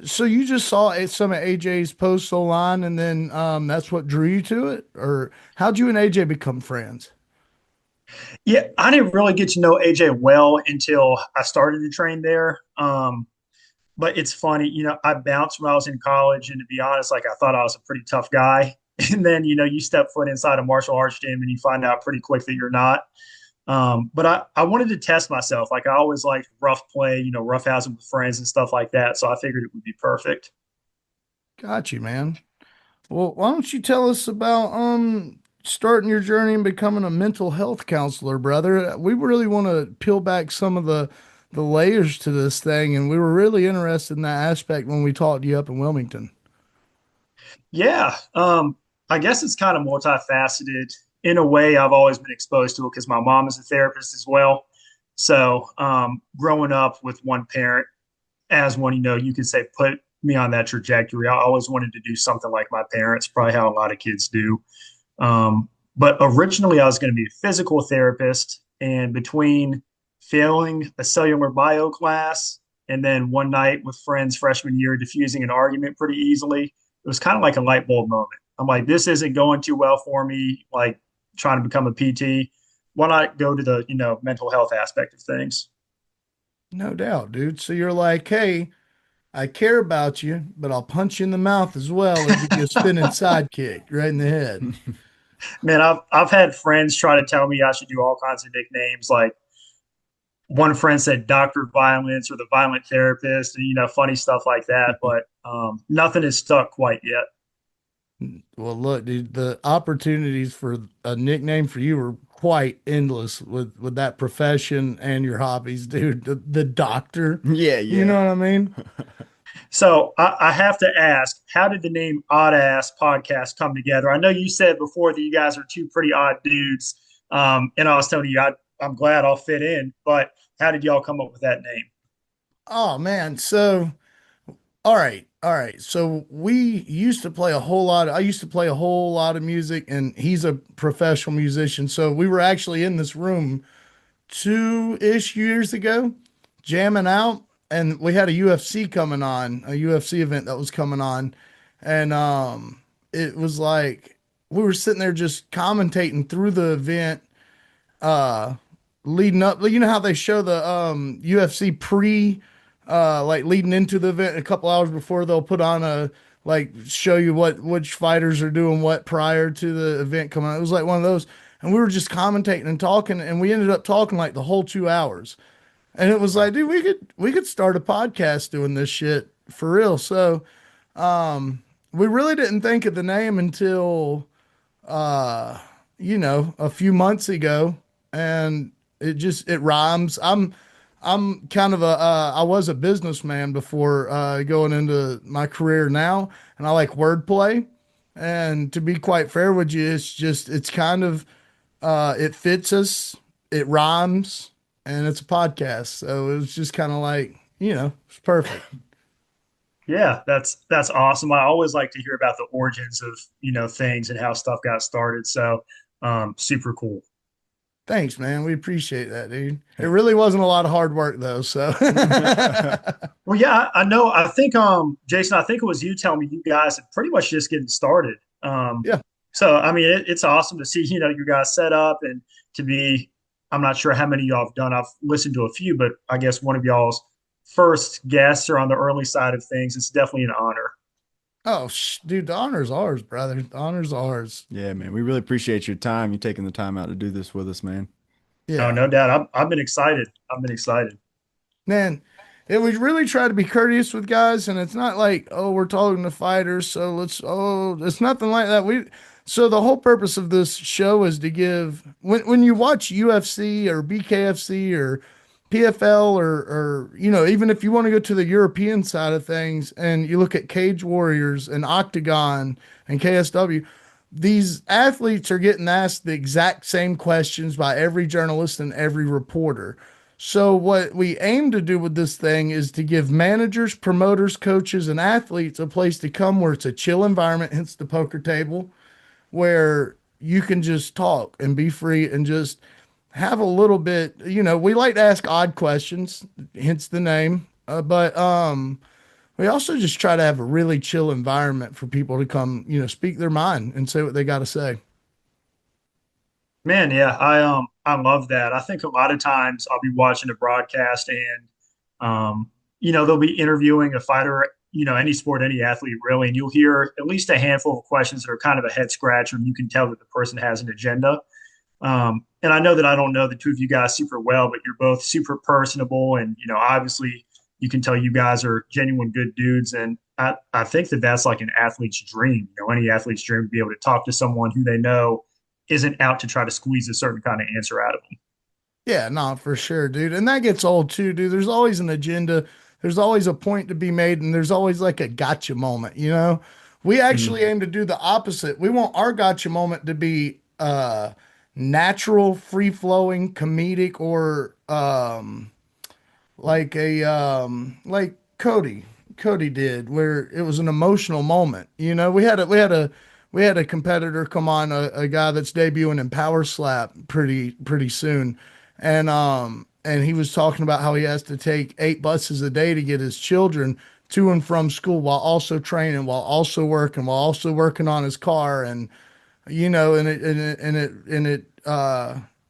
so you just saw some of AJ's posts online and then that's what drew you to it? Or how'd you and AJ become friends? Yeah, I didn't really get to know AJ well until I started to train there. But it's funny, I bounced when I was in college, and to be honest, I thought I was a pretty tough guy. And then, you step foot inside a martial arts gym and you find out pretty quick that you're not. But I wanted to test myself. Like I always liked rough play, roughhousing with friends and stuff like that. So I figured it would be perfect. Got you, man. Well, why don't you tell us about starting your journey and becoming a mental health counselor, brother? We really want to peel back some of the layers to this thing, and we were really interested in that aspect when we talked to you up in Wilmington. Yeah. I guess it's kind of multifaceted. In a way, I've always been exposed to it because my mom is a therapist as well. So, growing up with one parent as one, you could say put me on that trajectory. I always wanted to do something like my parents, probably how a lot of kids do. But originally, I was going to be a physical therapist. And between failing a cellular bio class and then one night with friends freshman year, diffusing an argument pretty easily, it was kind of like a light bulb moment. I'm like, this isn't going too well for me, like trying to become a PT. Why not go to the, mental health aspect of things? No doubt, dude. So you're like, hey, I care about you, but I'll punch you in the mouth as well or give you a spinning sidekick right in the head. Man, I've had friends try to tell me I should do all kinds of nicknames. Like one friend said Dr. Violence or the violent therapist and, funny stuff like that. But nothing is stuck quite yet. Well, look, dude, the opportunities for a nickname for you are quite endless with that profession and your hobbies, dude. The doctor, Yeah, you know yeah. what I mean? So I have to ask, how did the name Oddass podcast come together? I know you said before that you guys are two pretty odd dudes. And I was telling you, I'm glad I'll fit in, but how did y'all come up with that name? Oh man, so all right. So we used to play a whole lot. I used to play a whole lot of music, and he's a professional musician. So we were actually in this room 2-ish years ago, jamming out, and we had a UFC coming on, a UFC event that was coming on, and it was like we were sitting there just commentating through the event, uh, leading up. You know how they show the UFC pre, like leading into the event a couple hours before they'll put on a like show you what which fighters are doing what prior to the event coming on. It was like one of those, and we were just commentating and talking, and we ended up talking like the whole 2 hours. And it was Wow. like, dude, we could start a podcast doing this shit for real. So we really didn't think of the name until uh, a few months ago, and it rhymes. I'm kind of I was a businessman before going into my career now, and I like wordplay. And to be quite fair with you, it's kind of it fits us, it rhymes, and it's a podcast. So it was just kind of like, it's perfect. Yeah, that's awesome. I always like to hear about the origins of, things and how stuff got started. So, super cool. Thanks, man. We appreciate that, dude. It really wasn't a lot of hard work though. So Well, yeah, I know. I think, Jason, I think it was you telling me you guys are pretty much just getting started. yeah. So, I mean, it's awesome to see, you guys set up and to be, I'm not sure how many y'all have done. I've listened to a few, but I guess one of y'all's first guests are on the early side of things. It's definitely an honor. Oh, dude, the honor's ours, brother. The honor's ours. Yeah, man. We really appreciate your time. You taking the time out to do this with us, man. Oh, Yeah. no doubt. I've been excited. I've been excited. Man, it was really try to be courteous with guys, and it's not like, oh, we're talking to fighters, so it's nothing like that. So the whole purpose of this show is to give when you watch UFC or BKFC or PFL or even if you want to go to the European side of things and you look at Cage Warriors and Octagon and KSW, these athletes are getting asked the exact same questions by every journalist and every reporter. So what we aim to do with this thing is to give managers, promoters, coaches, and athletes a place to come where it's a chill environment, hence the poker table, where you can just talk and be free and just have a little bit, we like to ask odd questions, hence the name. But we also just try to have a really chill environment for people to come, speak their mind and say what they got to say. Man, yeah, I love that. I think a lot of times I'll be watching a broadcast and they'll be interviewing a fighter, any sport, any athlete really, and you'll hear at least a handful of questions that are kind of a head scratcher, and you can tell that the person has an agenda. And I know that I don't know the two of you guys super well, but you're both super personable, and obviously you can tell you guys are genuine good dudes. And I think that that's like an athlete's dream. Any athlete's dream to be able to talk to someone who they know isn't out to try to squeeze a certain kind of answer out of them. Yeah, no, for sure, dude. And that gets old too, dude. There's always an agenda. There's always a point to be made, and there's always like a gotcha moment, you know? We actually Mhm. aim to do the opposite. We want our gotcha moment to be natural, free flowing, comedic, or like Cody did, where it was an emotional moment. We had a competitor come on, a guy that's debuting in Power Slap pretty soon, and he was talking about how he has to take 8 buses a day to get his children to and from school while also training, while also working on his car, and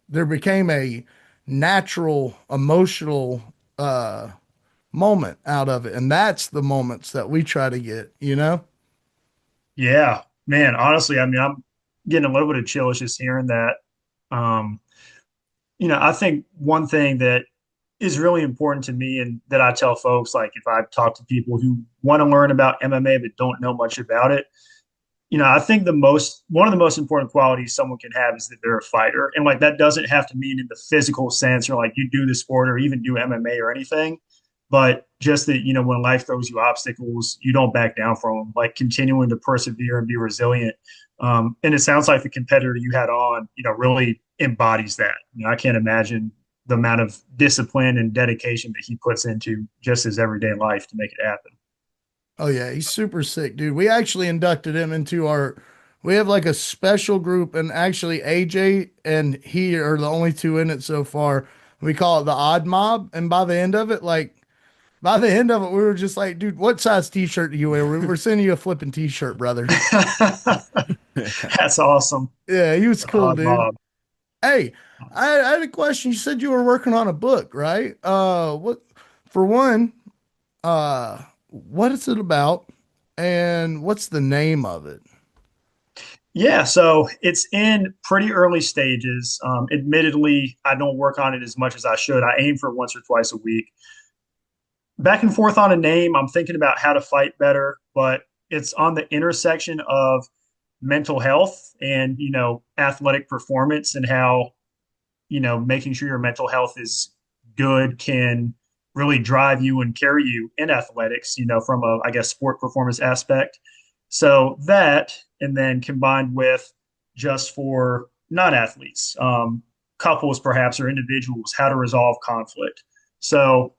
there became a natural emotional uh moment out of it. And that's the moments that we try to get. Yeah, man. Honestly, I mean, I'm getting a little bit of chills just hearing that. Um, I think one thing that is really important to me and that I tell folks, like if I talk to people who want to learn about MMA but don't know much about it, I think one of the most important qualities someone can have is that they're a fighter. And like that doesn't have to mean in the physical sense or like you do the sport or even do MMA or anything, but just that, when life throws you obstacles, you don't back down from them, like continuing to persevere and be resilient. And it sounds like the competitor you had on, really embodies that. I can't imagine the amount of discipline and dedication that he puts into just his everyday life to make it happen. Oh yeah, he's super sick, dude. We actually inducted him into our. We have like a special group, and actually AJ and he are the only two in it so far. We call it the Odd Mob, and by the end of it, we were just like, dude, what size T-shirt do you wear? We're sending you a flipping T-shirt, brother. That's awesome. Yeah, he was The cool, odd dude. mob. Hey, I had a question. You said you were working on a book, right? What, for one, what is it about, and what's the name of it? Yeah, so it's in pretty early stages. Admittedly, I don't work on it as much as I should. I aim for once or twice a week. Back and forth on a name. I'm thinking about how to fight better, but it's on the intersection of mental health and, athletic performance and how, making sure your mental health is good can really drive you and carry you in athletics, from a, I guess, sport performance aspect. So that, and then combined with just for non athletes, couples perhaps or individuals, how to resolve conflict. So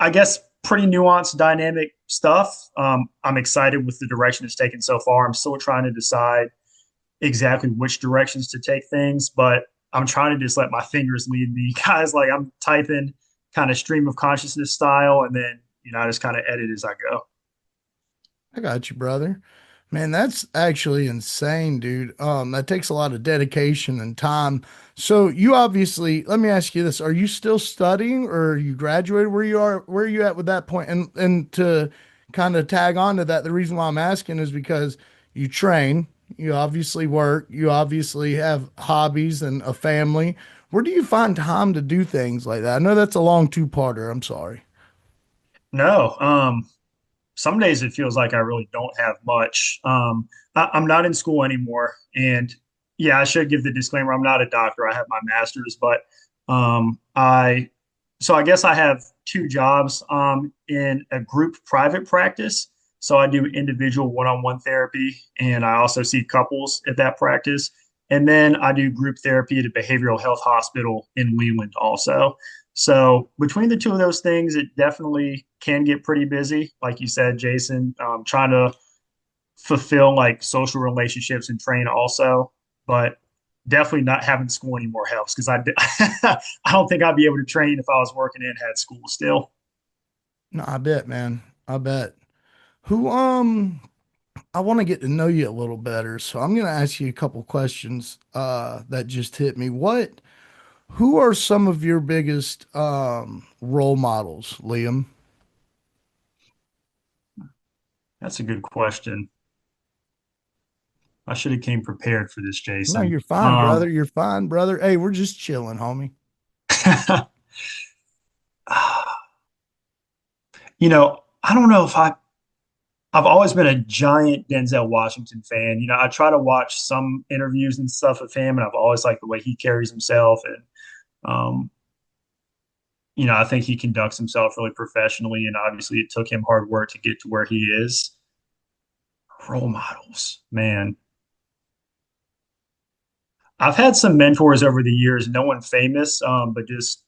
I guess pretty nuanced, dynamic stuff. I'm excited with the direction it's taken so far. I'm still trying to decide exactly which directions to take things, but I'm trying to just let my fingers lead me. Guys, like I'm typing kind of stream of consciousness style, and then I just kind of edit as I go. I got you, brother. Man, that's actually insane, dude. That takes a lot of dedication and time. So you obviously, let me ask you this: Are you still studying, or are you graduated? Where are you at with that point? And to kind of tag on to that, the reason why I'm asking is because you train, you obviously work, you obviously have hobbies and a family. Where do you find time to do things like that? I know that's a long two-parter. I'm sorry. No, some days it feels like I really don't have much. I'm not in school anymore, and yeah, I should give the disclaimer: I'm not a doctor. I have my master's, but I so I guess I have two jobs in a group private practice. So I do individual one-on-one therapy, and I also see couples at that practice. And then I do group therapy at a behavioral health hospital in Leland also. So between the two of those things, it definitely can get pretty busy. Like you said, Jason, trying to fulfill like social relationships and train also, but definitely not having school anymore helps because I don't think I'd be able to train if I was working and had school still. No, I bet, man. I bet. Who I want to get to know you a little better, so I'm going to ask you a couple questions that just hit me. Who are some of your biggest role models, Liam? That's a good question. I should have came prepared for this, No, Jason. you're fine, brother. You're fine, brother. Hey, we're just chilling, homie. I don't know if I've always been a giant Denzel Washington fan. I try to watch some interviews and stuff of him, and I've always liked the way he carries himself. And, um, I think he conducts himself really professionally. And obviously, it took him hard work to get to where he is. Role models, man. I've had some mentors over the years, no one famous, but just,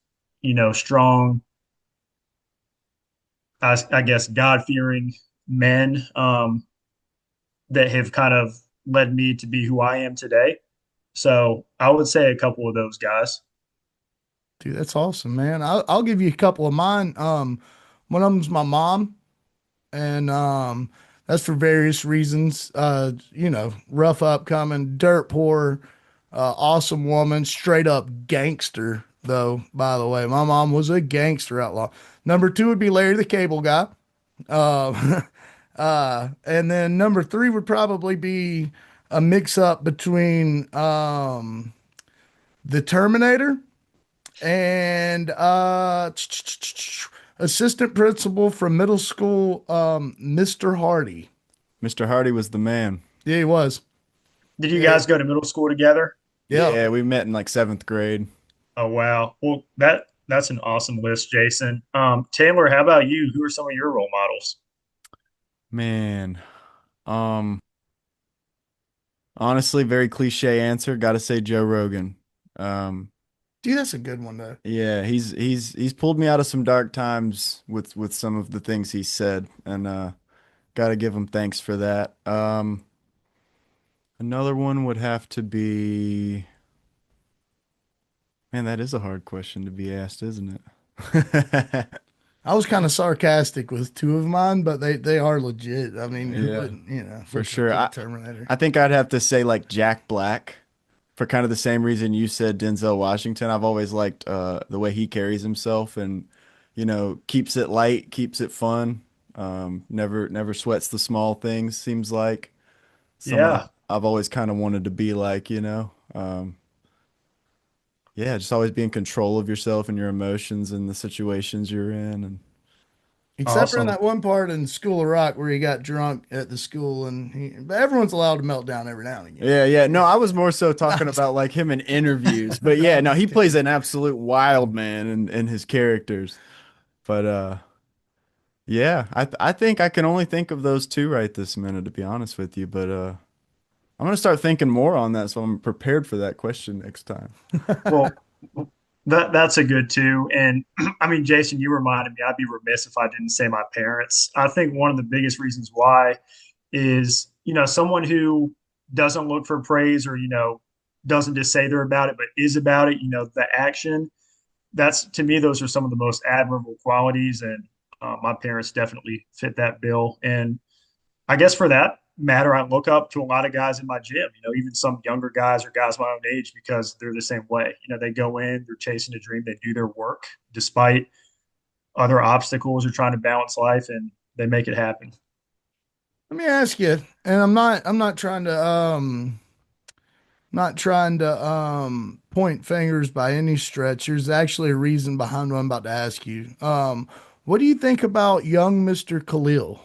strong, I guess, God-fearing men that have kind of led me to be who I am today. So I would say a couple of those guys. Dude, that's awesome, man. I'll give you a couple of mine. One of them's my mom, and that's for various reasons. Rough upcoming, dirt poor, awesome woman, straight up gangster. Though, by the way, my mom was a gangster outlaw. Number two would be Larry the Cable Guy. Uh, and then number three would probably be a mix up between the Terminator and assistant principal from middle school, Mr. Hardy. Mr. Hardy was the man. Yeah, he was. Did you Yeah. guys go to middle school together? Yeah. Yeah, we met in like seventh grade. Oh wow. Well, that's an awesome list, Jason. Taylor, how about you? Who are some of your role models? Man, um, honestly, very cliche answer. Got to say Joe Rogan. Um, Dude, that's a good one though. yeah, he's pulled me out of some dark times with some of the things he said, and got to give him thanks for that. Another one would have to be, man, that is a hard question to be asked, isn't it? I was kind of sarcastic with two of mine, but they are legit. I mean, who Yeah, wouldn't, for listen sure. to the Terminator. I think I'd have to say like Jack Black for kind of the same reason you said Denzel Washington. I've always liked the way he carries himself and keeps it light, keeps it fun. Never sweats the small things. Seems like someone Yeah. I've always kind of wanted to be like. Yeah, just always be in control of yourself and your emotions and the situations you're in. And Except for in Awesome. that one part in School of Rock where he got drunk at the school, but everyone's allowed to melt down every now and again. yeah, yeah. No, I was more so talking about like him in interviews. But yeah, no, he plays an absolute wild man in his characters. But yeah, I think I can only think of those two right this minute, to be honest with you. But I'm gonna start thinking more on that, so I'm prepared for that question next time. Well, that's a good too. And I mean, Jason, you reminded me, I'd be remiss if I didn't say my parents. I think one of the biggest reasons why is, someone who doesn't look for praise or, doesn't just say they're about it, but is about it, the action. That's to me, those are some of the most admirable qualities. And my parents definitely fit that bill. And I guess for that matter, I look up to a lot of guys in my gym, even some younger guys or guys my own age, because they're the same way. They go in, they're chasing a dream, they do their work despite other obstacles or trying to balance life, and they make it happen. Let me ask you, and I'm not trying to point fingers by any stretch. There's actually a reason behind what I'm about to ask you. What do you think about young Mr. Khalil?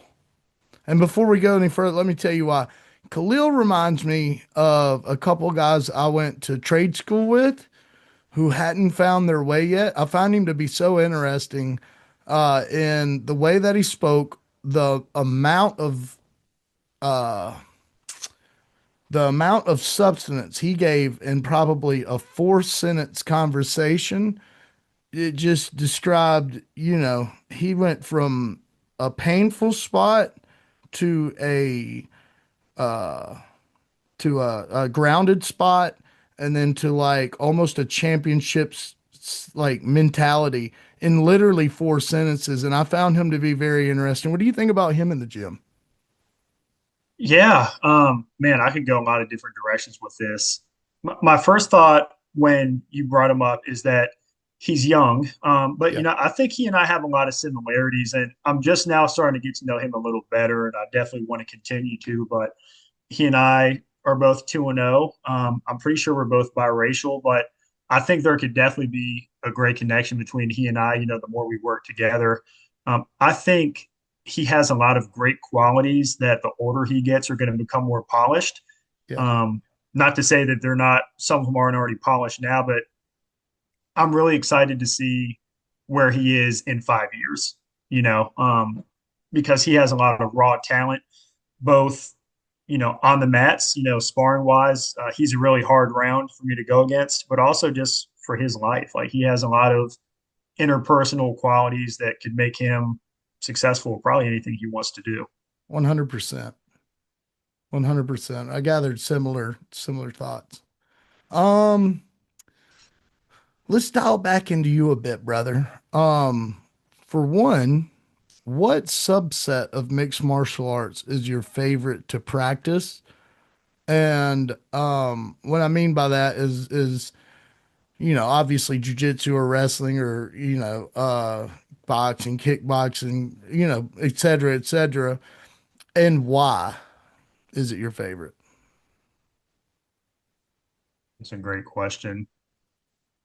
And before we go any further, let me tell you why. Khalil reminds me of a couple guys I went to trade school with who hadn't found their way yet. I found him to be so interesting in the way that he spoke, uh, the amount of substance he gave in probably a 4 sentence conversation. It just described, he went from a painful spot to uh a grounded spot, and then to like almost a like mentality in literally 4 sentences. And I found him to be very interesting. What do you think about him in the gym? Yeah, man, I could go a lot of different directions with this. My first thought when you brought him up is that he's young, but Yeah. I think he and I have a lot of similarities, and I'm just now starting to get to know him a little better, and I definitely want to continue to. But he and I are both 2-0. I'm pretty sure we're both biracial, but I think there could definitely be a great connection between he and I. The more we work together, I think he has a lot of great qualities that the older he gets are going to become more polished. Yeah. Not to say that they're not, some of them aren't already polished now, but I'm really excited to see where he is in 5 years, because he has a lot of raw talent, both, on the mats, sparring wise. He's a really hard round for me to go against, but also just for his life. Like he has a lot of interpersonal qualities that could make him successful with probably anything he wants to do. 100%. 100%. I gathered similar thoughts. Um, let's dial back into you a bit, brother. For one, what subset of mixed martial arts is your favorite to practice? And what I mean by that is obviously jujitsu or wrestling or boxing, kickboxing, et cetera, et cetera. And why is it your favorite? It's a great question.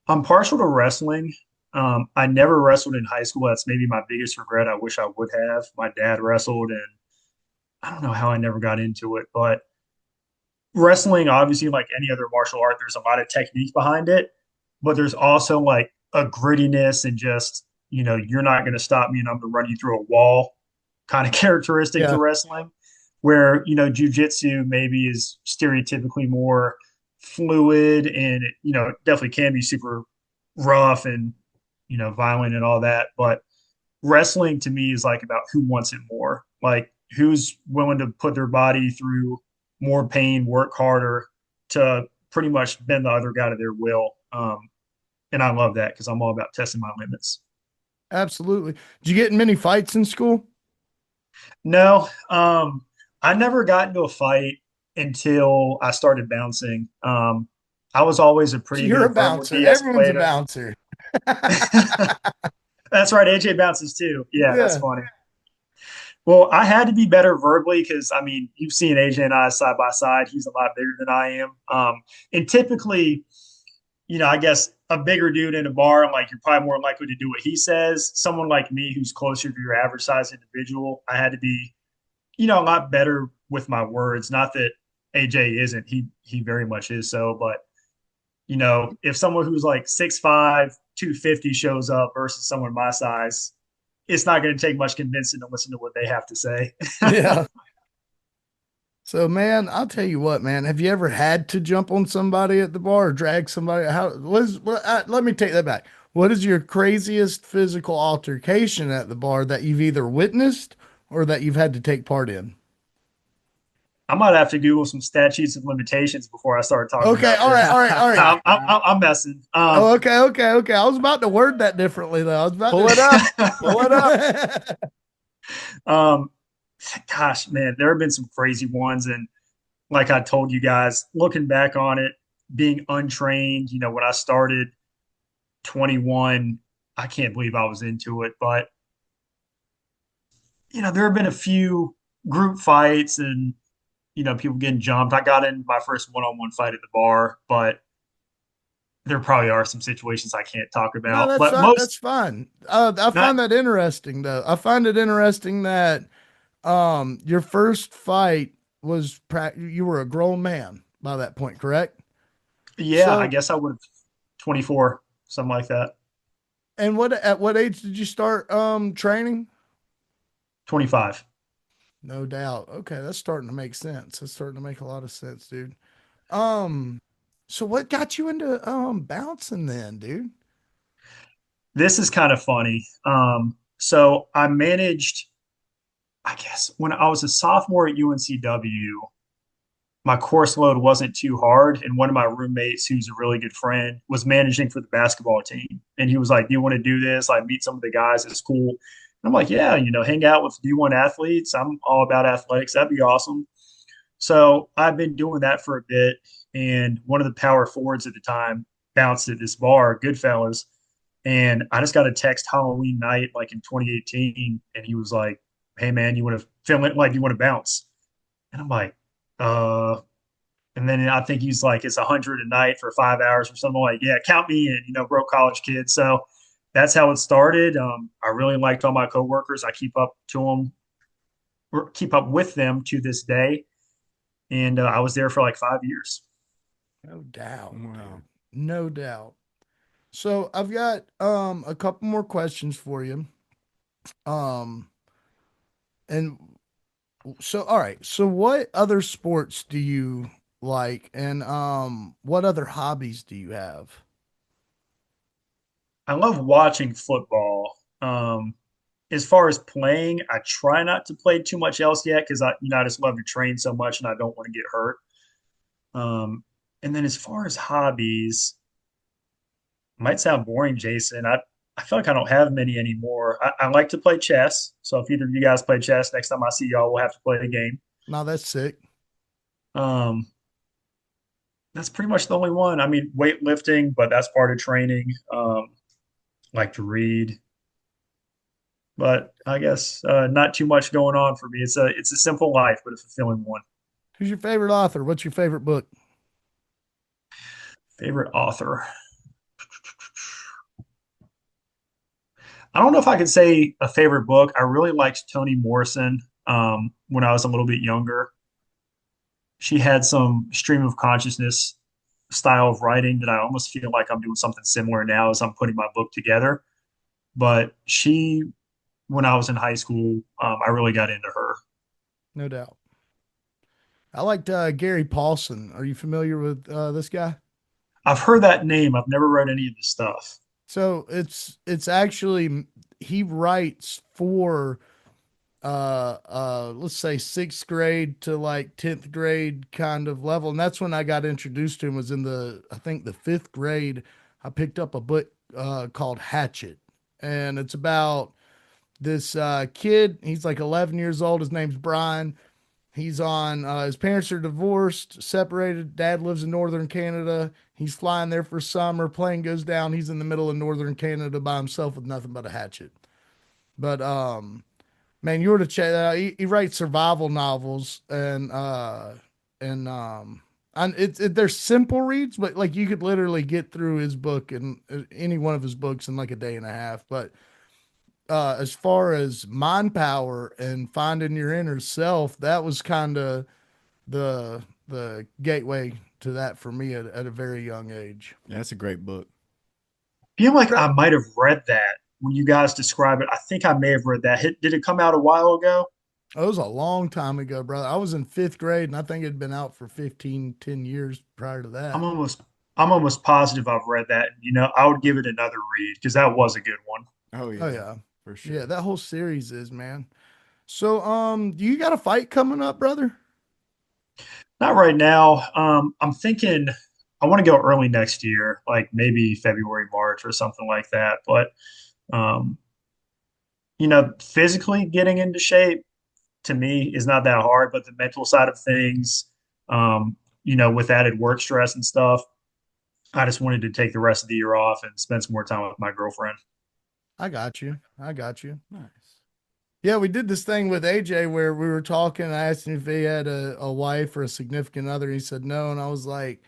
I'm partial to wrestling. I never wrestled in high school. That's maybe my biggest regret. I wish I would have. My dad wrestled, and I don't know how I never got into it. But wrestling, obviously, like any other martial art, there's a lot of technique behind it, but there's also like a grittiness and just, you're not going to stop me and I'm going to run you through a wall kind of characteristic to Yeah. wrestling, where, jujitsu maybe is stereotypically more fluid and, it definitely can be super rough and, violent and all that. But wrestling to me is like about who wants it more, like who's willing to put their body through more pain, work harder to pretty much bend the other guy to their will. And I love that because I'm all about testing my limits. Absolutely. Did you get in many fights in school? No, I never got into a fight until I started bouncing. I was always a So pretty you're a good verbal bouncer. Everyone's a de-escalator. bouncer. That's right. AJ bounces too. Yeah, that's Yeah. funny. Well, I had to be better verbally because I mean, you've seen AJ and I side by side. He's a lot bigger than I am. And typically, I guess a bigger dude in a bar, I'm like, you're probably more likely to do what he says. Someone like me who's closer to your average size individual, I had to be, a lot better with my words. Not that AJ isn't. He very much is so, but if someone who's like 6'5", 250 shows up versus someone my size, it's not going to take much convincing to listen to what they have to say. Yeah. So, man, I'll tell you what, man. Have you ever had to jump on somebody at the bar or drag somebody? Let me take that back. What is your craziest physical altercation at the bar that you've either witnessed or that you've had to take part in? I might have to Google some statutes of limitations before I start talking Okay, about all right, this. all right, all right. I'm messing. Oh, okay, okay, okay. I was about to word that differently though. I was about Pull to it up. Pull it up. um, gosh, man, there have been some crazy ones, and like I told you guys, looking back on it, being untrained, when I started 21, I can't believe I was into it, but there have been a few group fights and people getting jumped. I got in my first one-on-one fight at the bar, but there probably are some situations I can't talk No, about. that's But fine. most That's fine. I not, find that interesting, though. I find it interesting that your first fight was you were a grown man by that point, correct? yeah, I So, guess I would have 24, something like that. and what at what age did you start training? 25. No doubt. Okay, that's starting to make sense. That's starting to make a lot of sense, dude. Um, so what got you into bouncing then, dude? This is kind of funny. So I managed, I guess, when I was a sophomore at UNCW, my course load wasn't too hard. And one of my roommates, who's a really good friend, was managing for the basketball team. And he was like, "Do you want to do this? Like, meet some of the guys. It's cool." And I'm like, "Yeah, hang out with D1 athletes. I'm all about athletics. That'd be awesome." So I've been doing that for a bit. And one of the power forwards at the time bounced at this bar, Goodfellas. And I just got a text Halloween night, like in 2018. And he was like, "Hey, man, you want to film it? Like, you want to bounce?" And I'm like, uh, And then I think he's like, it's 100 a night for 5 hours or something like, yeah, count me in, broke college kid. So that's how it started. I really liked all my coworkers. I keep up to them, or keep up with them to this day. And I was there for like 5 years. No doubt, Wow. dude. No doubt. So I've got a couple more questions for you. Um and so all right. So what other sports do you like, and what other hobbies do you have? I love watching football. As far as playing, I try not to play too much else yet because I just love to train so much and I don't want to get hurt. Um, and then as far as hobbies, might sound boring, Jason. I feel like I don't have many anymore. I like to play chess. So if either of you guys play chess, next time I see y'all, we'll have to play a game. No, that's sick. Um, that's pretty much the only one. I mean, weightlifting, but that's part of training. Like to read, but I guess not too much going on for me. It's a simple life, but a fulfilling one. Who's your favorite author? What's your favorite book? Favorite author? I don't know if I could say a favorite book. I really liked Toni Morrison when I was a little bit younger. She had some stream of consciousness style of writing that I almost feel like I'm doing something similar now as I'm putting my book together. But when I was in high school, I really got into her. No doubt. I liked Gary Paulson. Are you familiar with this guy? I've heard that name. I've never read any of the stuff. So it's actually he writes for let's say sixth grade to like 10th grade kind of level. And that's when I got introduced to him, was in the I think the fifth grade. I picked up a book called Hatchet. And it's about this kid. He's like 11 years old. His name's Brian. He's on, his parents are divorced, separated. Dad lives in northern Canada. He's flying there for summer. Plane goes down. He's in the middle of northern Canada by himself with nothing but a hatchet. But man, you were to check that out. He writes survival novels, and they're simple reads, but like you could literally get through his book and any one of his books in like a day and a half. But as far as mind power and finding your inner self, that was kind of the gateway to that for me at a very young age. Yeah, that's a great book. I feel like I might have read that when you guys describe it. I think I may have read that. Did it come out a while ago? It was a long time ago, brother. I was in fifth grade, and I think it had been out for 10 years prior to I'm that. almost I'm almost positive I've read that. I would give it another read because that was a good one. Oh Oh yeah, yeah, for yeah. sure. That whole series is, man. So, do you got a fight coming up, brother? Not right now. I'm thinking I want to go early next year, like maybe February, March, or something like that. But um, physically getting into shape to me is not that hard, but the mental side of things, um, with added work stress and stuff, I just wanted to take the rest of the year off and spend some more time with my girlfriend. I got you. I got you. Nice. Yeah, we did this thing with AJ where we were talking. I asked him if he had a wife or a significant other. He said no, and I was like,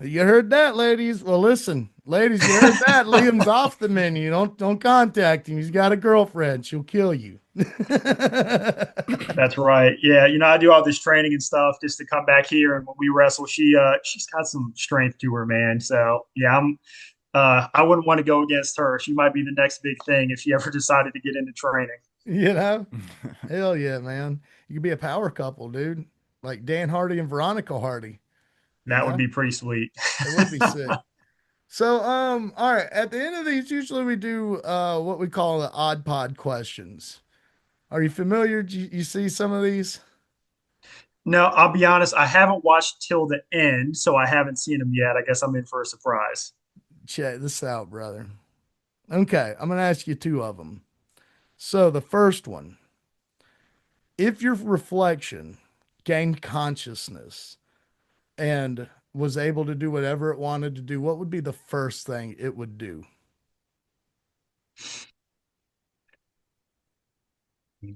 "You heard that, ladies? Well, listen, ladies, you heard that? Liam's off the menu. Don't contact him. He's got a girlfriend. She'll kill you." That's right. Yeah, I do all this training and stuff just to come back here, and when we wrestle, she's got some strength to her, man. So yeah, I wouldn't want to go against her. She might be the next big thing if she ever decided to get into training. You know? Hell yeah, man. You could be a power couple, dude. Like Dan Hardy and Veronica Hardy. You That would know? be pretty sweet. It would be sick. So, all right. At the end of these, usually we do what we call the odd pod questions. Are you familiar? Do you see some of these? No, I'll be honest, I haven't watched till the end, so I haven't seen them yet. I guess I'm in for a surprise. Check this out, brother. Okay, I'm gonna ask you two of them. So the first one, if your reflection gained consciousness and was able to do whatever it wanted to do, what would be the first thing it would do?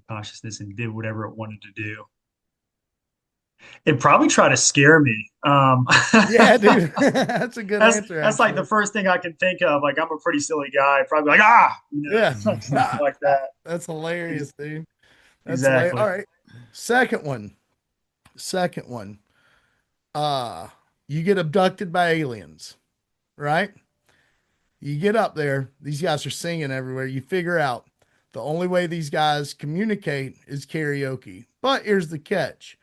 Consciousness and did whatever it wanted to do. It'd probably try to scare me. Yeah, dude. That's a good answer, that's like the actually. first thing I can think of. Like I'm a pretty silly guy. Probably like ah, Yeah. something like that. That's hilarious, dude. That's hilarious. Exactly. All right. Second one. Second one. Uh, you get abducted by aliens, right? You get up there, these guys are singing everywhere. You figure out the only way these guys communicate is karaoke. But here's the catch,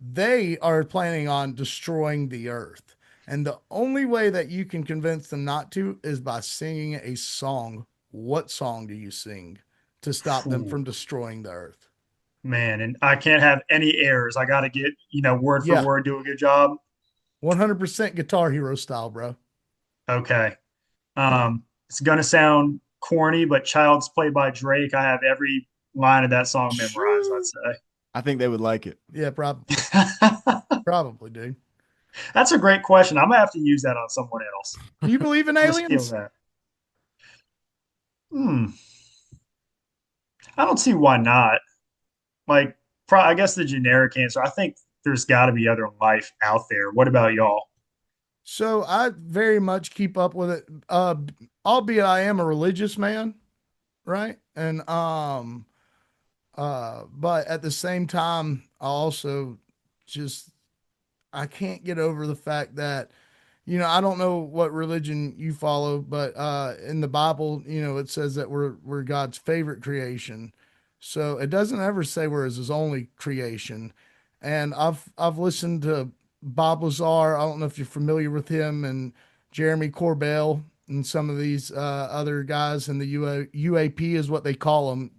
they are planning on destroying the earth. And the only way that you can convince them not to is by singing a song. What song do you sing to stop them Phew, from destroying the earth? man, and I can't have any errors. I got to get word for Yeah, word, do a good job. 100% Guitar Hero style, bro. Okay. It's gonna sound corny, but "Child's Play" by Drake. I have every line of that song memorized, I think they would like it. Yeah, probably. I'd say. Probably, dude. That's a great question. I'm gonna have to use that on someone else. Do you believe in I'm gonna steal aliens? that. Hmm. I don't see why not. Like, I guess the generic answer. I think there's got to be other life out there. What about y'all? So I very much keep up with it. Albeit I am a religious man, right? And but at the same time, I also just I can't get over the fact that, I don't know what religion you follow, but in the Bible, it says that we're God's favorite creation. So it doesn't ever say we're his only creation. And I've listened to Bob Lazar. I don't know if you're familiar with him, and Jeremy Corbell and some of these other guys in the UAP is what they call them.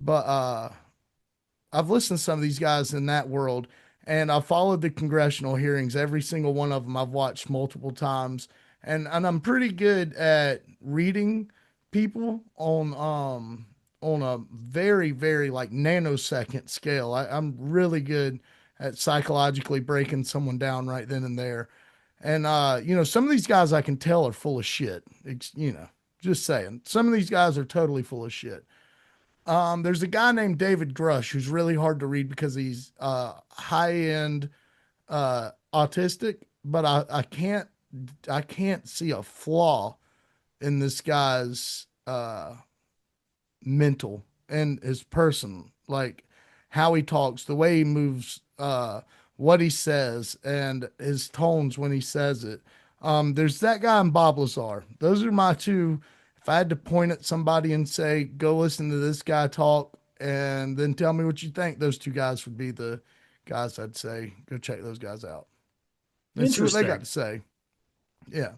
But I've listened to some of these guys in that world, and I've followed the congressional hearings. Every single one of them I've watched multiple times, and I'm pretty good at reading people on a very very like nanosecond scale. I'm really good at psychologically breaking someone down right then and there. And some of these guys I can tell are full of shit. Just saying, some of these guys are totally full of shit. There's a guy named David Grush who's really hard to read because he's high end autistic, but I can't see a flaw in this guy's mental and his person, like how he talks, the way he moves, what he says, and his tones when he says it. There's that guy and Bob Lazar. Those are my two. If I had to point at somebody and say, go listen to this guy talk and then tell me what you think, those two guys would be the guys I'd say, go check those guys out and see what they got Interesting. to say. Yeah.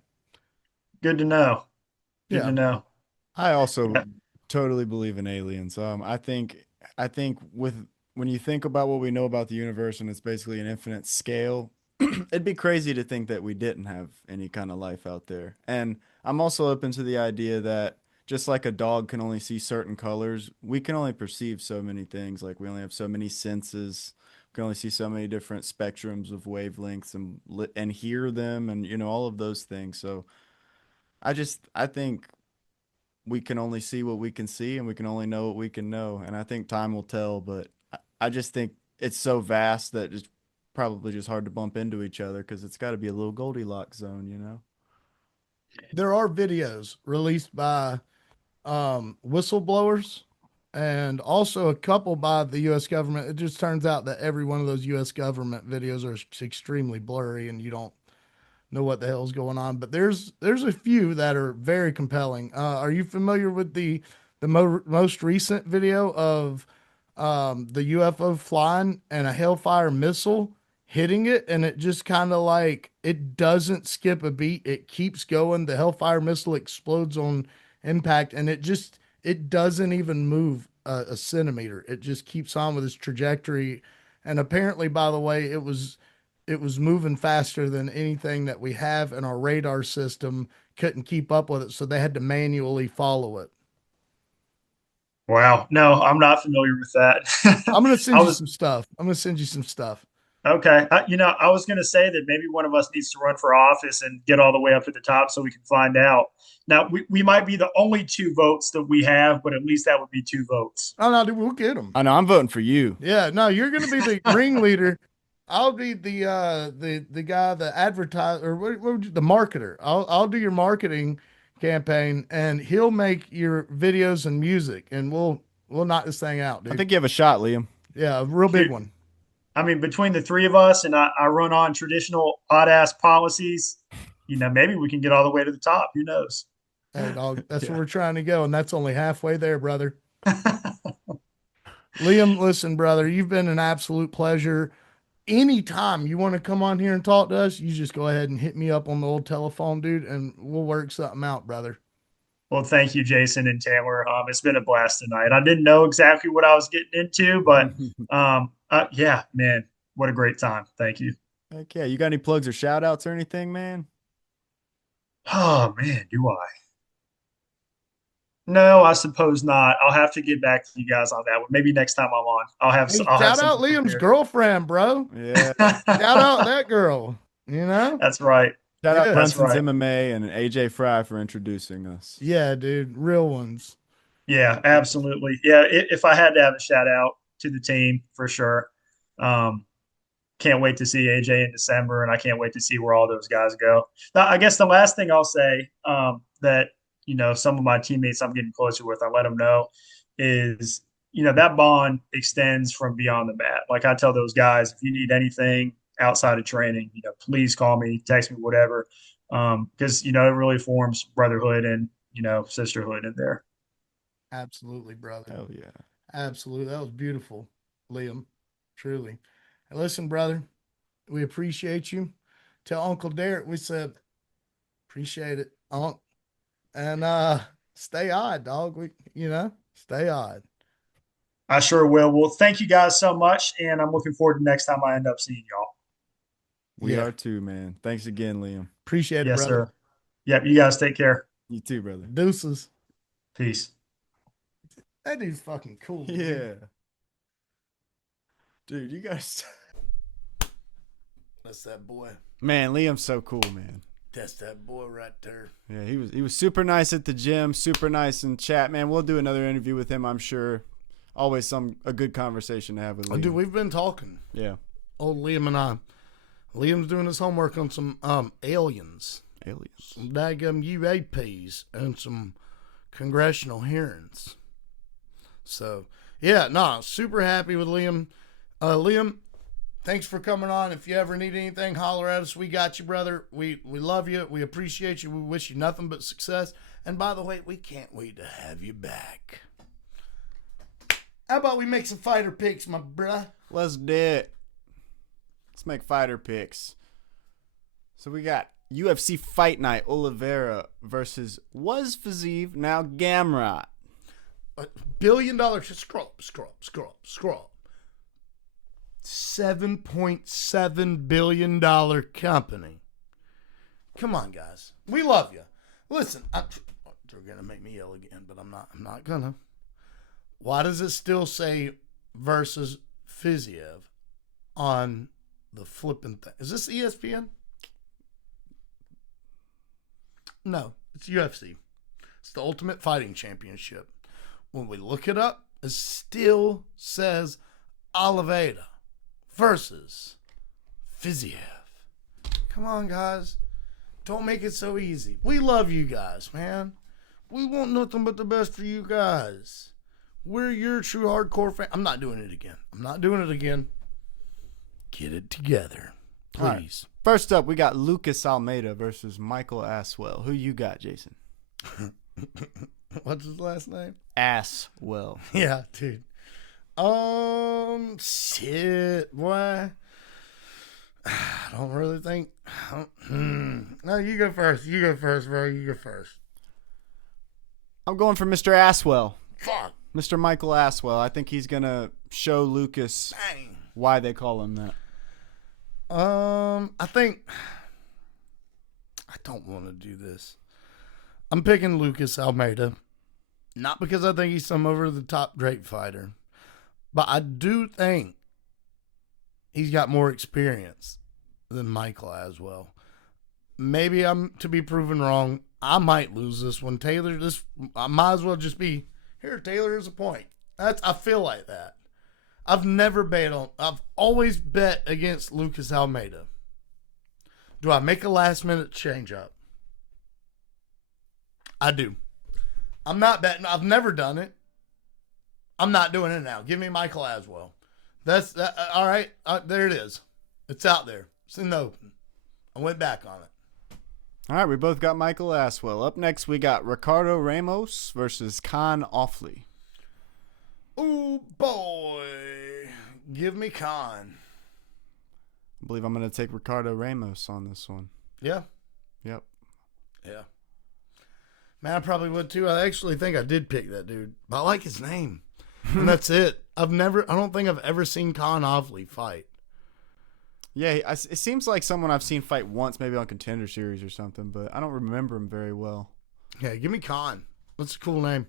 Good to know. Good Yeah. to know. I also Yeah. totally believe in aliens. I think with when you think about what we know about the universe and it's basically an infinite scale, it'd be crazy to think that we didn't have any kind of life out there. And I'm also open to the idea that just like a dog can only see certain colors, we can only perceive so many things. Like we only have so many senses. We can only see so many different spectrums of wavelengths and hear them and all of those things. So I think we can only see what we can see and we can only know what we can know. And I think time will tell, but I just think it's so vast that it's probably just hard to bump into each other because it's got to be a little Goldilocks zone. There are videos released by whistleblowers and also a couple by the U.S. government. It just turns out that every one of those U.S. government videos are extremely blurry and you don't know what the hell's going on. But there's a few that are very compelling. Are you familiar with the most recent video of the UFO flying and a Hellfire missile hitting it, and it just kind of like it doesn't skip a beat. It keeps going. The Hellfire missile explodes on impact, and it doesn't even move a centimeter. It just keeps on with its trajectory. And apparently, by the way, it was moving faster than anything that we have in our radar system couldn't keep up with it, so they had to manually follow it. Wow. No, I'm not familiar with that. I'm gonna I send you was some stuff. I'm gonna send you some stuff. Okay. I was going to say that maybe one of us needs to run for office and get all the way up to the top so we can find out. Now, we might be the only 2 votes that we have, but at least that would be 2 votes. Oh no, dude, we'll get them. I know. I'm voting for you. Yeah, no, you're gonna be the ringleader. I'll be the guy, the advertiser, or what would you, the marketer. I'll do your marketing campaign, and he'll make your videos and music, and we'll knock this thing out, dude. I think you have a shot, Liam. Yeah, a real big one. I mean, between the 3 of us and I run on traditional Oddass policies, maybe we can get all the way to the top. Who knows? Hey, dog, that's where we're trying to go, and that's only halfway there, brother. Liam, listen, brother, you've been an absolute pleasure. Anytime you want to come on here and talk to us, you just go ahead and hit me up on the old telephone, dude, and we'll work something out, brother. Well, thank you, Jason and Taylor. It's been a blast tonight. I didn't know exactly what I was getting into, but yeah, man, what a great time. Thank you. Heck yeah. You got any plugs or shout outs or anything, man? Oh, man, do I? No, I suppose not. I'll have to get back to you guys on that one. Maybe next time I'm on. Hey, shout out Liam's girlfriend, bro. Yeah. Shout out that girl. You know? That's right. Shout out Brunson's right. MMA and AJ Fry for introducing us. Yeah, dude. Real ones. Yeah, absolutely. Yeah, if I had to have a shout out to the team, for sure. Can't wait to see AJ in December, and I can't wait to see where all those guys go. Now, I guess the last thing I'll say that some of my teammates I'm getting closer with, I let them know is that bond extends from beyond the mat. Like I tell those guys, if you need anything outside of training, please call me, text me, whatever, because it really forms brotherhood and sisterhood in there. Absolutely, brother. Hell yeah. Absolutely. That was beautiful, Liam. Truly. And listen, brother, we appreciate you. Tell Uncle Derek we said appreciate it, Unc. And stay odd, dog. Stay odd. I sure will. Well, thank you guys so much, and I'm looking forward to next time I end up seeing y'all. We are too, man. Thanks again, Liam. Appreciate it, yes, brother. Sir. Yep, you guys take care. You too, brother. Deuces. Peace. That dude's fucking cool. Yeah. Dude, you guys. That's that boy. Man, Liam's so cool, man. That's that boy right there. Yeah, he was super nice at the gym, super nice in chat, man. We'll do another interview with him, I'm sure. Always a good conversation to have with Liam. Dude, we've been talking. Yeah. Old Liam and I. Liam's doing his homework on some aliens. Some daggum UAPs and some congressional hearings. So, yeah, super happy with Liam. Liam, thanks for coming on. If you ever need anything, holler at us. We got you, brother. We love you. We appreciate you. We wish you nothing but success. And by the way, we can't wait to have you back. How about we make some fighter picks, my bruh? Let's do it. Let's make fighter picks. So we got UFC Fight Night Oliveira versus Was Fazeev, now Gamrot. $1 billion. Scroll. $7.7 billion company. Come on, guys. We love you. Listen, they're going to make me yell again, but I'm not going to. Why does it still say versus Fiziev on the flipping thing? Is this ESPN? No, it's UFC. It's the Ultimate Fighting Championship. When we look it up, it still says Oliveira versus Fiziev. Come on, guys. Don't make it so easy. We love you guys, man. We want nothing but the best for you guys. We're your true hardcore fan. I'm not doing it again. Get it together, please. Right. First up, we got Lucas Almeida versus Michael Aswell. Who you got, Jason? What's his last name? Aswell. Yeah, dude. Shit, boy. I don't really think. No, you go first. You go first, bro. You go first. I'm going for Mr. Aswell. Fuck. Mr. Michael Aswell. I think he's going to show Lucas why they call him that. I think. I don't want to do this. I'm picking Lucas Almeida. Not because I think he's some over-the-top great fighter. But I do think he's got more experience than Michael as well. Maybe I'm to be proven wrong. I might lose this one. Taylor, I might as well just be, here, Taylor, here's a point. I feel like that. I've always bet against Lucas Almeida. Do I make a last minute change up? I do. I'm not betting. I've never done it. I'm not doing it now. Give me Michael Aswell. That's all right. There it is. It's out there. It's in the open. I went back on it. All right, we both got Michael Aswell. Up next, we got Ricardo Ramos versus Khan Offley. Oh, boy. Give me Khan. I believe I'm going to take Ricardo Ramos on this one. Yeah. Yep. Yeah. Man, I probably would too. I actually think I did pick that dude. But I like his name. And that's it. I don't think I've ever seen Khan Offley fight. Yeah, it seems like someone I've seen fight once, maybe on Contender Series or something, but I don't remember him very well. Yeah, give me Khan. That's a cool name.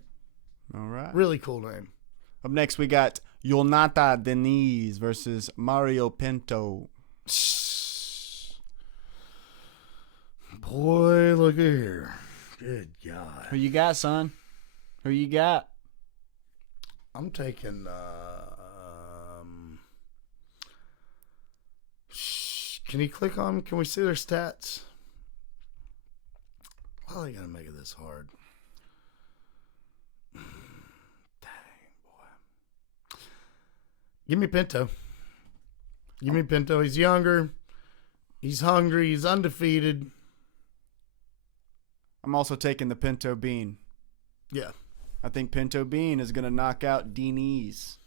All right. Really cool name. Up next, we got Yolnata Denise versus Mario Pinto. Boy, look at here. Good God. Who you got, son? Who you got? I'm taking, can you click on, can we see their stats? Why are they going to make it this hard? Dang, boy. Give me Pinto. Give me Pinto. He's younger. He's hungry. He's undefeated. I'm also taking the Pinto Bean. Yeah. I think Pinto Bean is going to knock out Denise.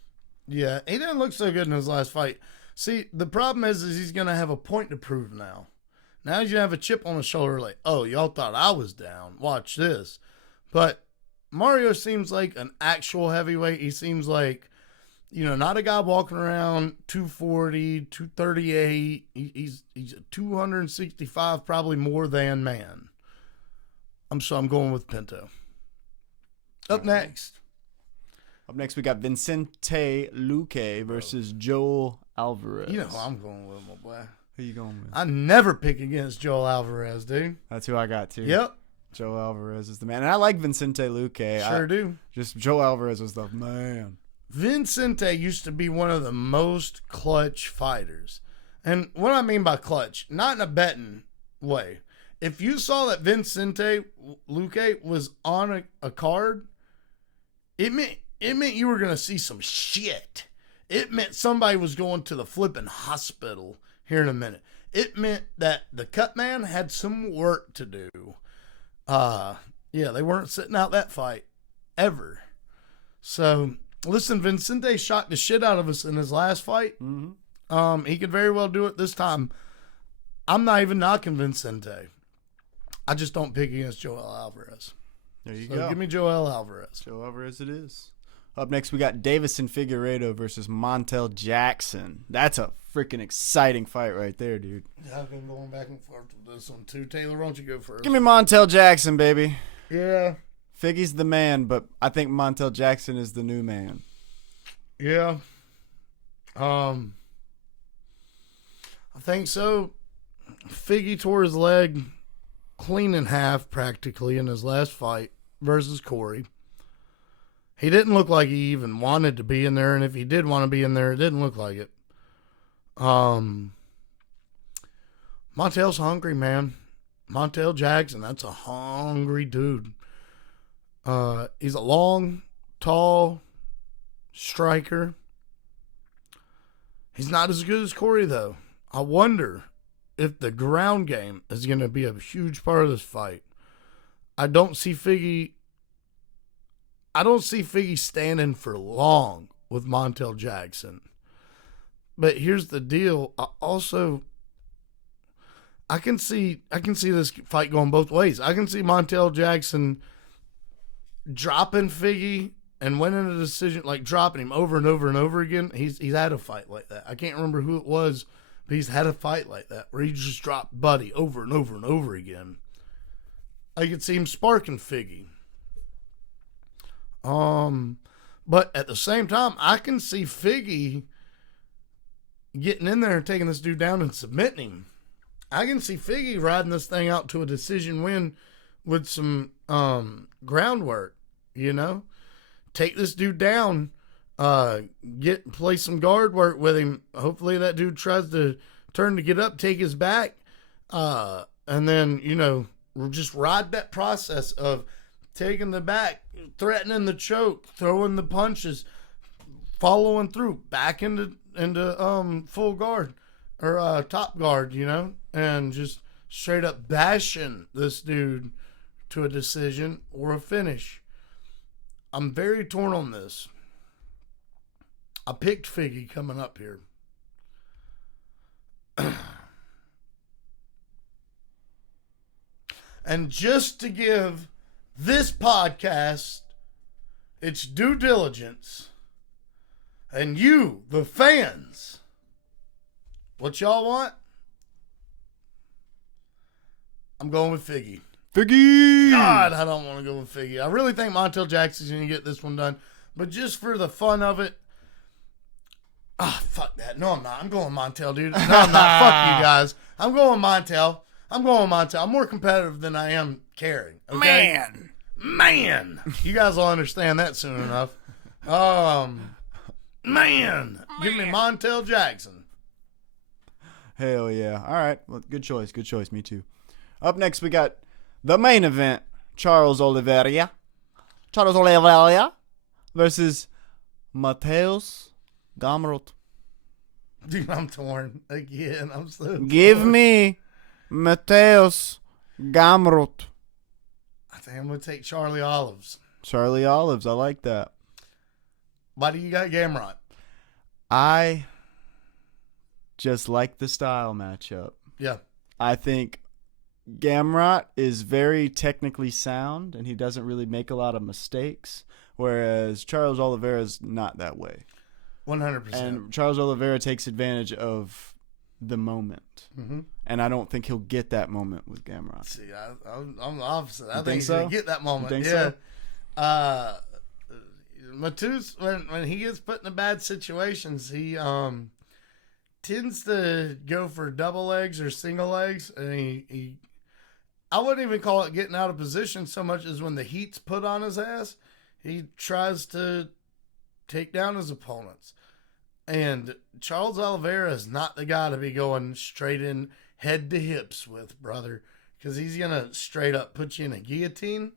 Yeah, he didn't look so good in his last fight. See, the problem is he's going to have a point to prove now. Now he's going to have a chip on his shoulder like, oh, y'all thought I was down. Watch this. But Mario seems like an actual heavyweight. He seems like, not a guy walking around 240, 238. He's a 265, probably more than man. I'm going with Pinto. Up next, we got Vicente Luque versus Joel Alvarez. You know who I'm going with, my boy. Who you going with? I never pick against Joel Alvarez, dude. That's who I got, too. Yep. Joel Alvarez is the man. And I like Vicente Luque. Sure do. Just Joel Alvarez was the man. Vicente used to be one of the most clutch fighters. And what I mean by clutch, not in a betting way. If you saw that Vicente Luque was on a card, it meant you were going to see some shit. It meant somebody was going to the flipping hospital here in a minute. It meant that the cut man had some work to do. Yeah, they weren't sitting out that fight ever. So, listen, Vicente shocked the shit out of us in his last fight. Mm-hmm. He could very well do it this time. I'm not even knocking Vicente. I just don't pick against Joel Alvarez. There you go. Give me Joel Alvarez. Joel Alvarez it is. Up next, we got Davison Figueiredo versus Montel Jackson. That's a freaking exciting fight right there, dude. Yeah, I've been going back and forth with this one, too. Taylor, why don't you go first? Give me Montel Jackson, baby. Yeah. Figgy's the man, but I think Montel Jackson is the new man. Yeah. I think so. Figgy tore his leg clean in half practically in his last fight versus Corey. He didn't look like he even wanted to be in there, and if he did want to be in there, it didn't look like it. Montel's hungry, man. Montel Jackson, that's a hungry dude. He's a long, tall striker. He's not as good as Corey, though. I wonder if the ground game is going to be a huge part of this fight. I don't see Figgy standing for long with Montel Jackson. But here's the deal. I can see this fight going both ways. I can see Montel Jackson dropping Figgy and winning a decision, like dropping him over and over and over again. He's had a fight like that. I can't remember who it was, but he's had a fight like that where he just dropped Buddy over and over and over again. I could see him sparking Figgy. But at the same time, I can see Figgy getting in there and taking this dude down and submitting him. I can see Figgy riding this thing out to a decision win with some groundwork, you know? Take this dude down, play some guard work with him. Hopefully that dude tries to turn to get up, take his back, and then, you know, just ride that process of taking the back, threatening the choke, throwing the punches, following through, back into full guard or top guard, you know, and just straight up bashing this dude to a decision or a finish. I'm very torn on this. I picked Figgy coming up here. And just to give this podcast its due diligence, and you, the fans, what y'all want? I'm going with Figgy. Figgy! God, I don't want to go with Figgy. I really think Montel Jackson's going to get this one done. But just for the fun of it, fuck that. No, I'm not. I'm going Montel, dude. No, I'm not. Fuck you guys. I'm going Montel. I'm more competitive than I am caring. Okay? Man. You guys will understand that soon enough. Man. Give me Montel Jackson. Hell yeah. All right. Well, good choice. Me too. Up next, we got the main event. Charles Oliveira versus Mateus Gamrot. Dude, I'm torn. Again, I'm so Give torn. me Mateus Gamrot. I think I'm going to take Charlie Olives. Charlie Olives. I like that. Why do you got Gamrot? I just like the style matchup. Yeah. I think Gamrot is very technically sound, and he doesn't really make a lot of mistakes, whereas Charles Oliveira is not that way. 100%. And Charles Oliveira takes advantage of the moment. Mm-hmm. And I don't think he'll get that moment with Gamrot. See, I'm the opposite. I think think he's so? going to get that moment. You think yeah. so? Mateus, when he gets put in bad situations, he tends to go for double legs or single legs. And he I wouldn't even call it getting out of position so much as when the heat's put on his ass, he tries to take down his opponents. And Charles Oliveira is not the guy to be going straight in head to hips with, brother, because he's going to straight up put you in a guillotine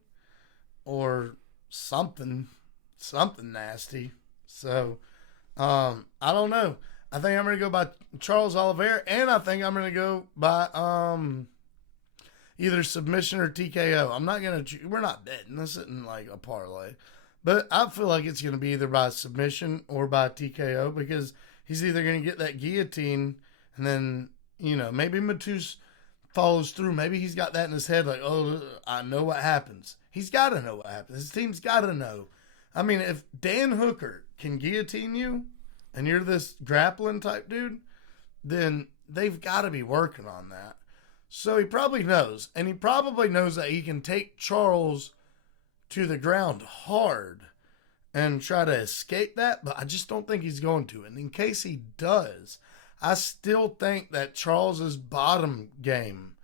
or something nasty. So, I don't know. I think I'm going to go by Charles Oliveira, and I think I'm going to go by either submission or TKO. I'm not going to, we're not betting. This isn't like a parlay. But I feel like it's going to be either by submission or by TKO, because he's either going to get that guillotine and then, you know, maybe Mateus follows through. Maybe he's got that in his head like, oh, I know what happens. He's got to know what happens. His team's got to know. I mean, if Dan Hooker can guillotine you and you're this grappling type dude, then they've got to be working on that. So he probably knows. And he probably knows that he can take Charles to the ground hard and try to escape that, but I just don't think he's going to. And in case he does, I still think that Charles's bottom game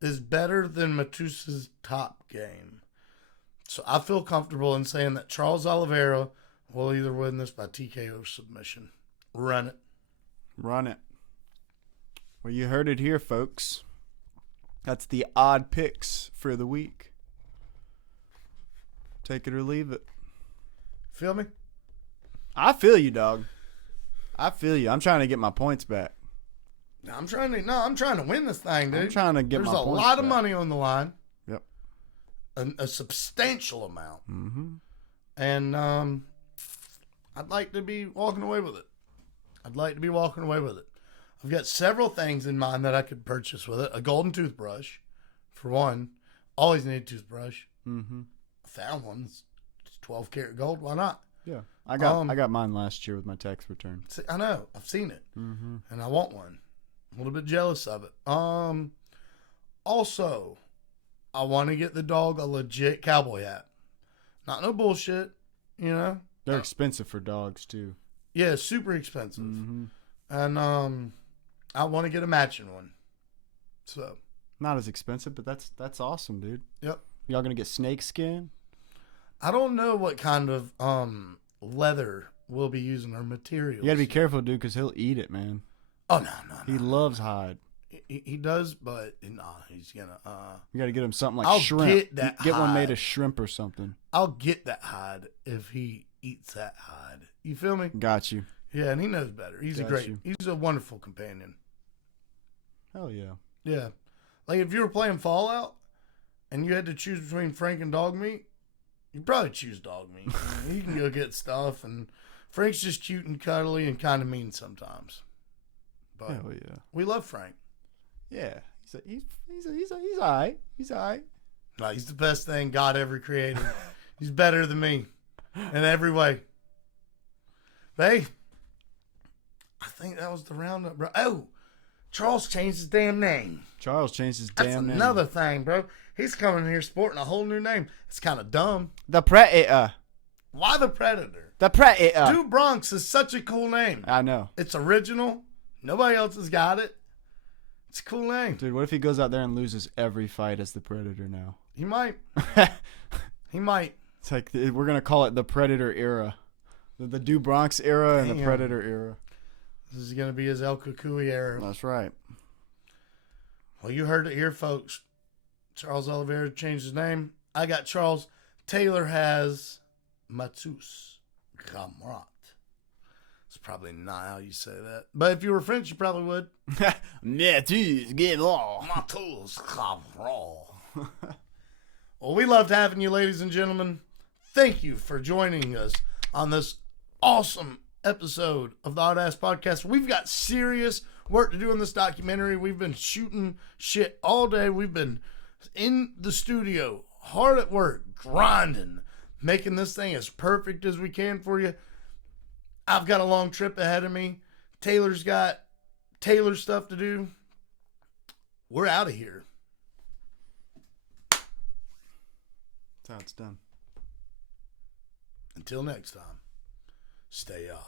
is better than Mateus's top game. So I feel comfortable in saying that Charles Oliveira will either win this by TKO or submission. Run it. Run it. Well, you heard it here, folks. That's the odd picks for the week. Take it or leave it. Feel me? I feel you, dog. I feel you. I'm trying to get my points back. I'm trying to win this thing, dude. I'm trying to get There's my a points lot of back. money on the line. Yep. A substantial amount. Mm-hmm. And I'd like to be walking away with it. I've got several things in mind that I could purchase with it. A golden toothbrush, for one. Always need a toothbrush. Mm-hmm. I found one. It's 12 karat gold. Why not? Yeah. I got mine last year with my tax return. See, I know. I've seen it. Mm-hmm. And I want one. A little bit jealous of it. Also, I want to get the dog a legit cowboy hat. Not no bullshit, you know? They're expensive for dogs, too. Yeah, super expensive. Mm-hmm. And I want to get a matching one. So Not as expensive, but that's awesome, dude. Yep. Y'all gonna get snake skin? I don't know what kind of leather we'll be using or materials. You gotta be careful, dude, because he'll eat it, man. Oh no. He loves hide. He does, but he's gonna. You gotta get him something like I'll shrimp. get that Get one made hide. of shrimp or something. I'll get that hide if he eats that hide. You feel me? Got you. Yeah, and he knows better. He's Got you. He's a wonderful companion. Hell yeah. Yeah. Like if you were playing Fallout and you had to choose between Frank and dog meat, you'd probably choose dog meat. I mean, you can go get stuff, and Frank's just cute and cuddly and kind of mean sometimes. But Hell yeah. we love Frank. Yeah. He's all right. He's all right. No, he's the best thing God ever created. He's better than me in every way. But hey, I think that was the roundup, bro. Oh, Charles changed his damn name. Charles changed his That's damn name. another thing, bro. He's coming here sporting a whole new name. It's kind of dumb. The Predator. Why the Predator? The Predator. Dude, Bronx is such a cool name. I know. It's original. Nobody else has got it. It's a cool name. Dude, what if he goes out there and loses every fight as the Predator now? He might. He might. It's like we're gonna call it the Predator era, the Do Bronx era and the Damn. Predator era. This is going to be his El Cucuy era. That's right. Well, you heard it here, folks. Charles Oliveira changed his name. I got Charles. Taylor has Matus Gamrot. It's probably not how you say that. But if you were French, you probably would. Matus Gamrot. Matus Gamrot. Well, we loved having you, ladies and gentlemen. Thank you for joining us on this awesome episode of the Oddass podcast. We've got serious work to do in this documentary. We've been shooting shit all day. We've been in the studio, hard at work, grinding, making this thing as perfect as we can for you. I've got a long trip ahead of me. Taylor's got Taylor stuff to do. We're out of here. That's how it's done. Until next time, stay odd.